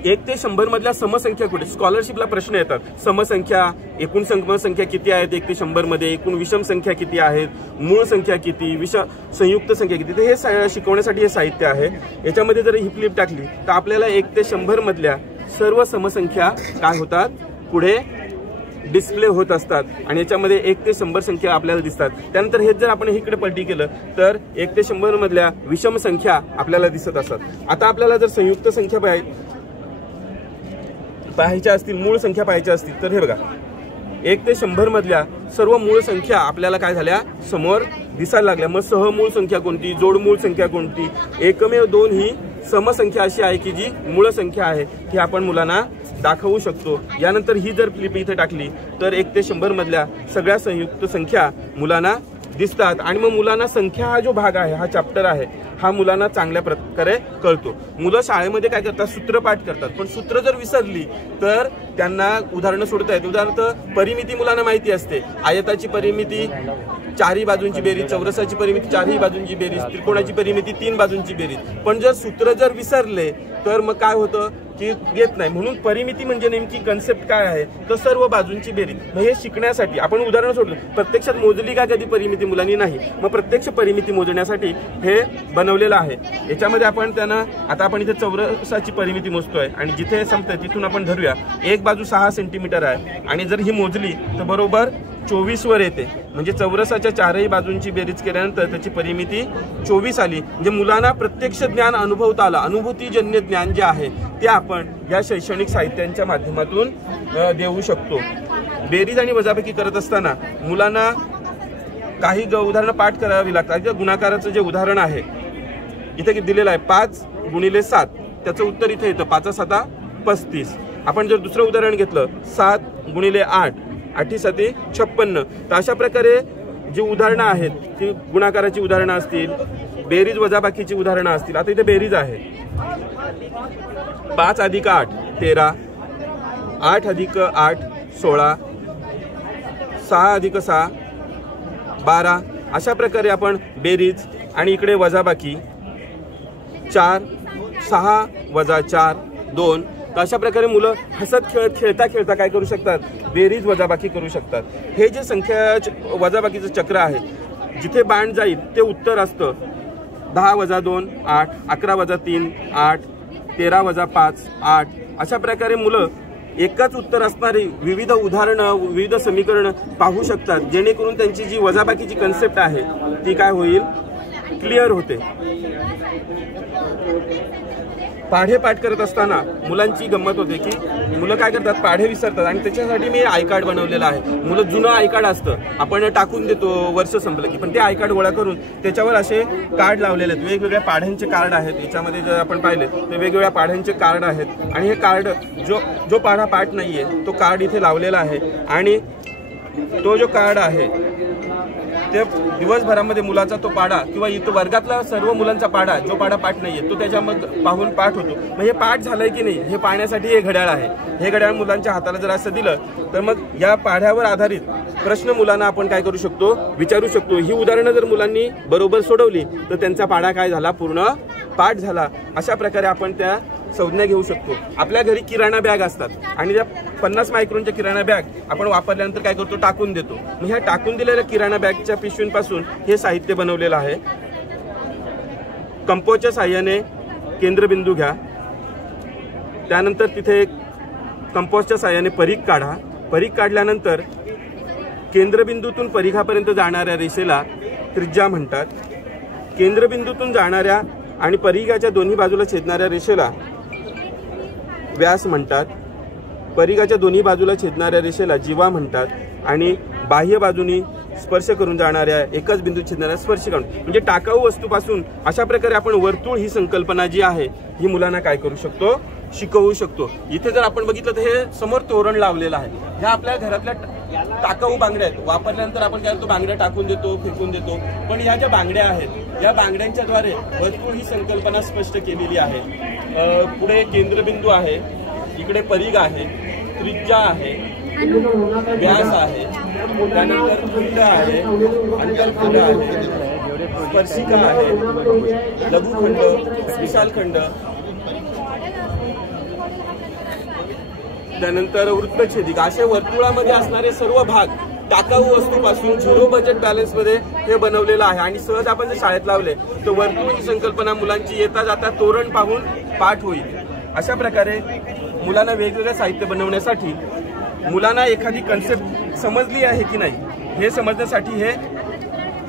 1 ते 100 मधल्या समसंख्या कुठे, स्कॉलरशिपला प्रश्न येतात. समसंख्या, एकूण समसंख्या किती आहेत 1 ते 100 मध्ये, एकूण विषम संख्या किती आहेत, मूळ संख्या किती, संयुक्त संख्या किती, तर हे शिकवण्यासाठी हे साहित्य आहे. याच्यामध्ये जर ही फ्लिप टाकली तर आपल्याला 1 ते 100 मधल्या सर्व समसंख्या काय होतात, पुढे डिस्प्ले होत असतात आणि याच्यामध्ये 1 ते 100 संख्या आपल्याला दिसतात. त्यानंतर हे जर आपण इकडे पलटी केलं तर 1 ते 100 मधल्या विषम संख्या आपल्याला दिसत असतात. आता आपल्याला जर संयुक्त संख्या पाहायच्या असतील, मूळ संख्या पाहायच्या असतील तर हे बघा, 1 ते 100 मधल्या सर्व मूळ संख्या आपल्याला काय झाल्या, समोर दिसायला लागल्या. मग सहमूळ संख्या कोणती, जोडमूळ संख्या कोणती, एकमेव 2 ही समसंख्या अशी आहे की जी मूळ संख्या आहे, ही आपण मुलांना दाखवू शकतो. यानंतर ही जर फ्लिप इथे टाकली तर 1 ते 100 मधल्या सगळ्या संयुक्त संख्या मुलांना दिसतात आणि मग मुलांना संख्या हा जो भाग आहे, हा चॅप्टर आहे, हा मुलांना चांगल्या प्रकारे कळतो. मुलं शाळेमध्ये काय करतात, सूत्रपाठ करतात, पण सूत्र जर विसरली तर त्यांना उदाहरणं सोडता येत. उदाहरणार्थ परिमिती मुलांना माहिती असते, आयताची परिमिती 4ही बाजूंची बेरीज, चौरसाची परिमिती 4ही बाजूंची बेरीज, त्रिकोणाची परिमिती 3 बाजूंची बेरीज. पण जर सूत्र जर विसरले तर मग काय होतं की येत नाही. म्हणून परिमिती म्हणजे नेमकी कन्सेप्ट काय आहे, तर सर्व बाजूंची बेरीज. मग हे शिकण्यासाठी आपण उदाहरण सोडलं, प्रत्यक्षात मोजली का कधी परिमिती मुलांनी, नाही. मग प्रत्यक्ष परिमिती मोजण्यासाठी हे बनवलेलं आहे. याच्यामध्ये आपण त्यांना, आता आपण इथे चौरसाची परिमिती मोजतोय आणि जिथे संपतं तिथून आपण धरूया 1 बाजू 6 सेंटीमीटर आहे आणि जर ही मोजली तर बरोबर 24 वर येते. म्हणजे चौरसाच्या 4ही बाजूंची बेरीज केल्यानंतर त्याची परिमिती 24 आली. म्हणजे मुलांना प्रत्यक्ष ज्ञान अनुभवता आलं. अनुभूतीजन्य ज्ञान जे आहे ते आपण या शैक्षणिक साहित्यांच्या माध्यमातून देऊ शकतो. बेरीज आणि वजाबाकी करत असताना मुलांना काही उदाहरणं पाठ करावी लागतात. गुणाकाराचं जे उदाहरण आहे इथे दिलेलं आहे 5 गुणिले 7, त्याचं उत्तर इथे येतं 5 7 35. आपण जर दुसरं उदाहरण घेतलं 7 गुणिले 8, 8 7 56. तर अशा प्रकारे जी उदाहरणं आहेत ती गुणाकाराची उदाहरणं असतील, बेरीज वजाबाकीची उदाहरणं असतील. आता इथे बेरीज आहे 5 अधिक 8 13, 8 अधिक 8 16, 6 अधिक 6 12. अशा प्रकारे आपण बेरीज आणि इकडे वजाबाकी 4 6 वजा 4 2. तर अशा प्रकारे मुलं हसत खेळत खेळता खेळता काय करू शकतात, बेरीज वजाबाकी करू शकतात. हे जे संख्या वजाबाकीचं चक्र आहे, जिथे बाण जाईल ते उत्तर असतं 10 वजा 2 8, 11 वजा 3 8, 13 वजा 5 8. अशा प्रकारे मुलं एकच उत्तर असणारी विविध उदाहरणं, विविध समीकरणं पाहू शकतात, जेणेकरून त्यांची जी वजाबाकीची कन्सेप्ट आहे ती काय होईल, क्लिअर होते. पाढे पाठ करत असताना मुलांची गंमत होते की मुलं काय करतात, पाढे विसरतात आणि त्याच्यासाठी मी आय कार्ड बनवलेलं आहे. मुलं जुनं आय कार्ड असतं, आपण टाकून देतो वर्ष संपलं की, पण ते आय कार्ड गोळा करून त्याच्यावर असे कार्ड लावलेले आहेत. वेगवेगळ्या पाढ्यांचे कार्ड आहेत. याच्यामध्ये जर आपण पाहिले तर वेगवेगळ्या पाढ्यांचे कार्ड आहेत आणि हे कार्ड जो पाढा पाठ नाहीये तो कार्ड इथे लावलेला आहे आणि तो जो कार्ड आहे ते दिवसभरामध्ये मुलाचा तो पाढा किंवा इथं वर्गातला सर्व मुलांचा पाढा जो पाढा पाठ नाहीये तो त्याच्यामध्ये पाहून पाठ होतो. मग हे पाठ झालंय की नाही हे पाहण्यासाठी हे घड्याळ आहे. हे घड्याळ मुलांच्या हाताला जर असं दिलं तर मग या पाढ्यावर आधारित प्रश्न मुलांना आपण काय करू शकतो विचारू शकतो. ही उदाहरणं जर मुलांनी बरोबर सोडवली तर त्यांचा पाढा काय झाला पूर्ण पाठ झाला. अशा प्रकारे आपण त्या संज्ञा घेऊ शकतो. आपल्या घरी किराणा बॅग असतात आणि त्या 50 मायक्रॉनच्या किराणा बॅग आपण वापरल्यानंतर काय करतो टाकून देतो. मग ह्या टाकून दिलेल्या किराणा बॅगच्या पिशवींपासून हे साहित्य बनवलेलं आहे. कंपोच्या साहाय्याने केंद्रबिंदू घ्या. त्यानंतर तिथे कंपोस्टच्या साहाय्याने परीघ काढा. परीघ काढल्यानंतर केंद्रबिंदूतून परीघापर्यंत जाणाऱ्या रेषेला त्रिज्या म्हणतात. केंद्रबिंदूतून जाणाऱ्या आणि परीघाच्या दोन्ही बाजूला छेदणाऱ्या रेषेला व्यास म्हणतात. परीघाच्या दोन्ही बाजूला छेदणाऱ्या रेषेला जीवा म्हणतात आणि बाह्य बाजूनी स्पर्श करून जाणाऱ्या एकच बिंदू छेदणाऱ्या स्पर्शिका. म्हणजे टाकाऊ वस्तूपासून अशा प्रकारे आपण वर्तुळ ही संकल्पना जी आहे ही मुलांना काय करू शकतो शिकवू शकतो. इथे जर आपण बघितलं तर हे समोर तोरण लावलेलं आहे. ह्या आपल्या घरातल्या टाकाऊ बांगड्या आहेत. वापरल्यानंतर आपण काय करतो बांगड्या टाकून देतो फेकून देतो. पण ह्या ज्या बांगड्या आहेत या बांगड्यांच्या द्वारे वर्तुळ ही संकल्पना स्पष्ट केलेली आहे. पुढे केंद्रबिंदू आहे, इकडे परीघ आहे, त्रिज्या आहे, व्यास आहे, त्यानंतर खंड आहे, अंतरखंड आहे, स्पर्शिका आहे, लघुखंड, विशालखंड, त्यानंतर वृत्तछेदिका. असे वर्तुळामध्ये असणारे सर्व भाग टाकाऊ वस्तूपासून झिरो बजेट बॅलन्स मध्ये हे बनवलेलं आहे. आणि सहज आपण जर शाळेत लावले तर वर्तुळ ही संकल्पना मुलांची येता जाता तोरण पाहून पाठ होईल. अशा प्रकारे मुलांना वेगवेगळं साहित्य बनवण्यासाठी मुलांना एखादी कन्सेप्ट समजली आहे की नाही हे समजण्यासाठी हे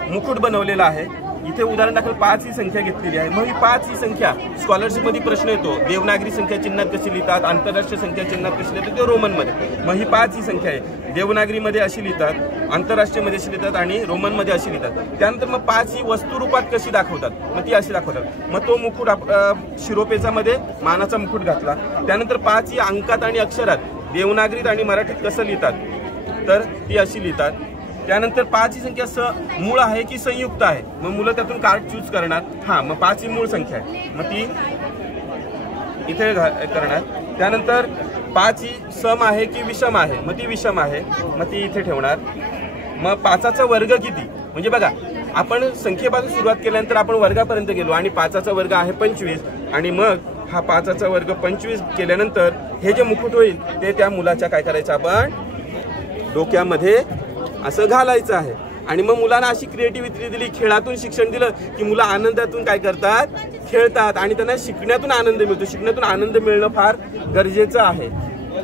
मुकुट बनवलेलं आहे. इथे उदाहरण दाखल 5 ही संख्या घेतलेली आहे. मग ही 5 ही संख्या स्कॉलरशिप मध्ये प्रश्न येतो देवनागरी संख्या चिन्हात कशी लिहितात, आंतरराष्ट्रीय संख्या चिन्हात कशी लिहितात ते रोमन मध्ये. मग ही 5 ही संख्या आहे. देवनागरीमध्ये अशी लिहितात, आंतरराष्ट्रीय मध्ये अशी लिहितात आणि रोमन मध्ये अशी लिहितात. त्यानंतर मग 5 ही वस्तुरूपात कशी दाखवतात मग ती अशी दाखवतात. मग तो मुकुट शिरोपेचामध्ये मानाचा मुकुट घातला. त्यानंतर 5 ही अंकात आणि अक्षरात देवनागरीत आणि मराठीत कसं लिहितात तर ती अशी लिहितात. त्यानंतर 5 ही संख्या मूळ आहे की संयुक्त आहे मग मुलं त्यातून कार्ड चूज करणार. मग 5 ही मूळ संख्या आहे मग ती इथे करणार. त्यानंतर 5 ही सम आहे की विषम आहे मग ती विषम आहे मग ती इथे ठेवणार. मग 5चा वर्ग किती म्हणजे बघा आपण संख्येपासून सुरुवात केल्यानंतर आपण वर्गापर्यंत गेलो आणि 5चा वर्ग आहे 25 आणि मग हा 5चा वर्ग 25 केल्यानंतर हे जे मुकुट होईल ते त्या मुलाच्या काय करायचं आपण डोक्यामध्ये असं घालायचं आहे. आणि मग मुलांना अशी क्रिएटिव्हिटी दिली, खेळातून शिक्षण दिलं की मुलं आनंदातून काय करतात खेळतात आणि त्यांना शिकण्यातून आनंद मिळतो. शिकण्यातून आनंद मिळणं फार गरजेचं आहे.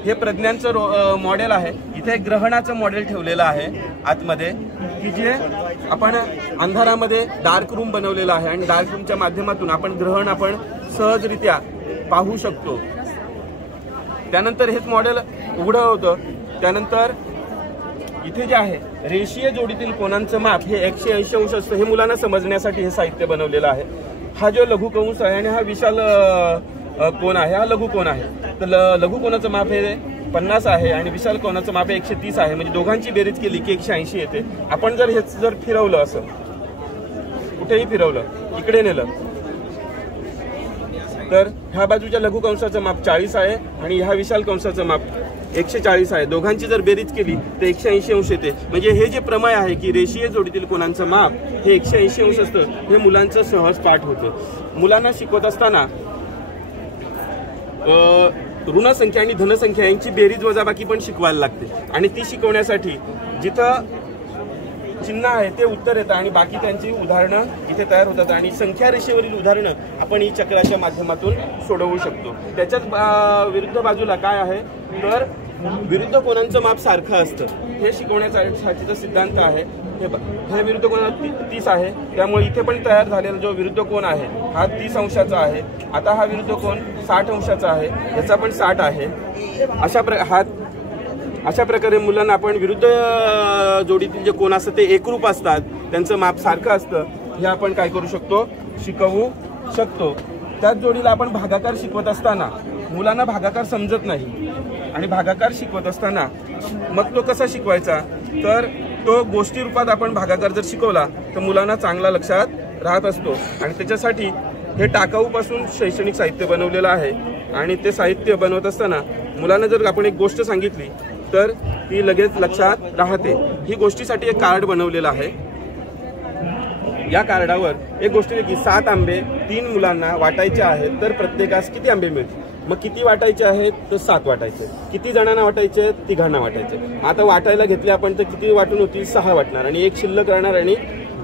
हे प्रज्ञांचं मॉडेल आहे. इथे ग्रहणाचं मॉडेल ठेवलेलं आहे आतमध्ये की जे आपण अंधारामध्ये डार्क रूम बनवलेलं आहे आणि डार्क रूमच्या माध्यमातून आपण ग्रहण आपण सहजरित्या पाहू शकतो. त्यानंतर हेच मॉडेल उघडं होतं. त्यानंतर इथे जे आहे रेषीय जोडीतील कोणांचं माप हे 180 अंश असतं. हे मुलांना समजण्यासाठी हे साहित्य बनवलेलं आहे. हा जो लघु कंस आहे आणि हा विशाल कोण आहे हा लघु कोण आहे. तर लघु कोणाचं माप हे 50 आहे आणि विशाल कोणाचं माप 130 आहे. म्हणजे दोघांची बेरीज केली की 180 येते. आपण जर हेच जर फिरवलं असं कुठेही फिरवलं इकडे नेलं तर ह्या बाजूच्या लघु कंसाचं माप 40 आहे आणि ह्या विशाल कंसाचं माप 140 आहे. दोघांची जर बेरीज केली तर 180 अंश येते. म्हणजे हे जे प्रमेय आहे की रेषीय जोडीतील कोणांचं माप हे 180 अंश असतं हे मुलांचं सहज पाठ होतं. मुलांना शिकवत असताना ऋण संख्या आणि धनसंख्या यांची बेरीज वजाबाकी पण शिकवायला लागते आणि ती शिकवण्यासाठी जिथं चिन्ह आहे ते उत्तर येतं आणि बाकी त्यांची उदाहरणं इथे तयार होतात आणि संख्या रेषेवरील उदाहरणं आपण ही चक्राच्या माध्यमातून सोडवू शकतो. त्याच्याच विरुद्ध बाजूला काय आहे तर विरुद्ध कोणांचं माप सारखं असतं हे शिकवण्यासाठीचा सिद्धांत आहे. हे विरुद्ध कोण 30 आहे त्यामुळे इथे पण तयार झालेला जो विरुद्ध कोण आहे हा 30 अंशाचा आहे. आता हा विरुद्ध कोण 60 अंशाचा आहे याचा पण 60 आहे. अशा प्रकारे मुलांना आपण विरुद्ध जोडीतील जे कोण असतं ते एकरूप असतात त्यांचं माप सारखं असतं हे आपण काय करू शकतो शिकवू शकतो. त्याच जोडीला आपण भागाकार शिकवत असताना मुलांना भागाकार समजत नाही आणि भागाकार शिकवत असताना मग तो कसा शिकवायचा तर तो गोष्टी रूपात आपण भागाकार जर शिकवला तर मुलांना चांगला लक्षात राहत असतो. आणि त्याच्यासाठी हे टाकाऊपासून शैक्षणिक साहित्य बनवलेलं आहे. आणि ते साहित्य बनवत असताना मुलांना जर आपण एक गोष्ट सांगितली तर ती लगेच लक्षात राहते. ही गोष्टीसाठी एक कार्ड बनवलेलं आहे. या कार्डावर एक गोष्ट की 7 आंबे 3 मुलांना वाटायचे आहेत, तर प्रत्येकास किती आंबे मिळतील. मग किती वाटायचे आहेत तर 7 वाटायचे. किती जणांना वाटायचे आहेत, 3 वाटायचे. आता वाटायला घेतले आपण तर किती वाटून होतील, 6 वाटणार आणि 1 शिल्लक राहणार आणि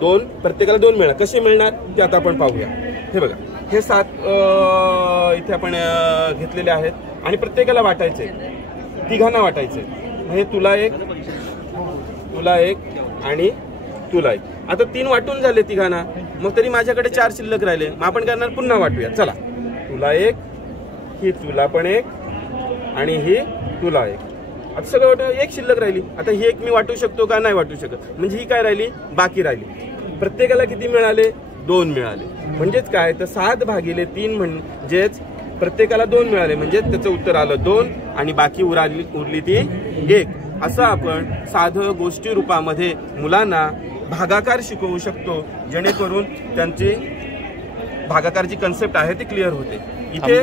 2 प्रत्येकाला 2 मिळणार. कसे मिळणार ते आता आपण पाहूया. हे बघा, हे 7 इथे आपण घेतलेले आहेत आणि प्रत्येकाला वाटायचे, 3 वाटायचे. हे तुला एक, तुला एक आणि तुला एक. आता 3 वाटून झाले 3. मग तरी माझ्याकडे 4 शिल्लक राहिले. मग आपण करणार पुन्हा वाटूया. चला, तुला एक, ही तुला पण एक आणि ही तुला एक. आता सगळं वाटून 1 शिल्लक राहिली. आता ही 1 मी वाटू शकतो का, नाही वाटू शकत. म्हणजे ही काय राहिली, बाकी राहिली. प्रत्येकाला किती मिळाले, 2 मिळाले. म्हणजेच काय तर 7/3 म्हणजेच प्रत्येकाला 2 मिळाले. म्हणजे त्याचं उत्तर आलं 2 आणि बाकी उरली ती 1. असं आपण साधं गोष्टी रूपामध्ये मुलांना भागाकार शिकवू शकतो, जेणेकरून त्यांची भागाकारची कन्सेप्ट आहे ती क्लिअर होते. इथे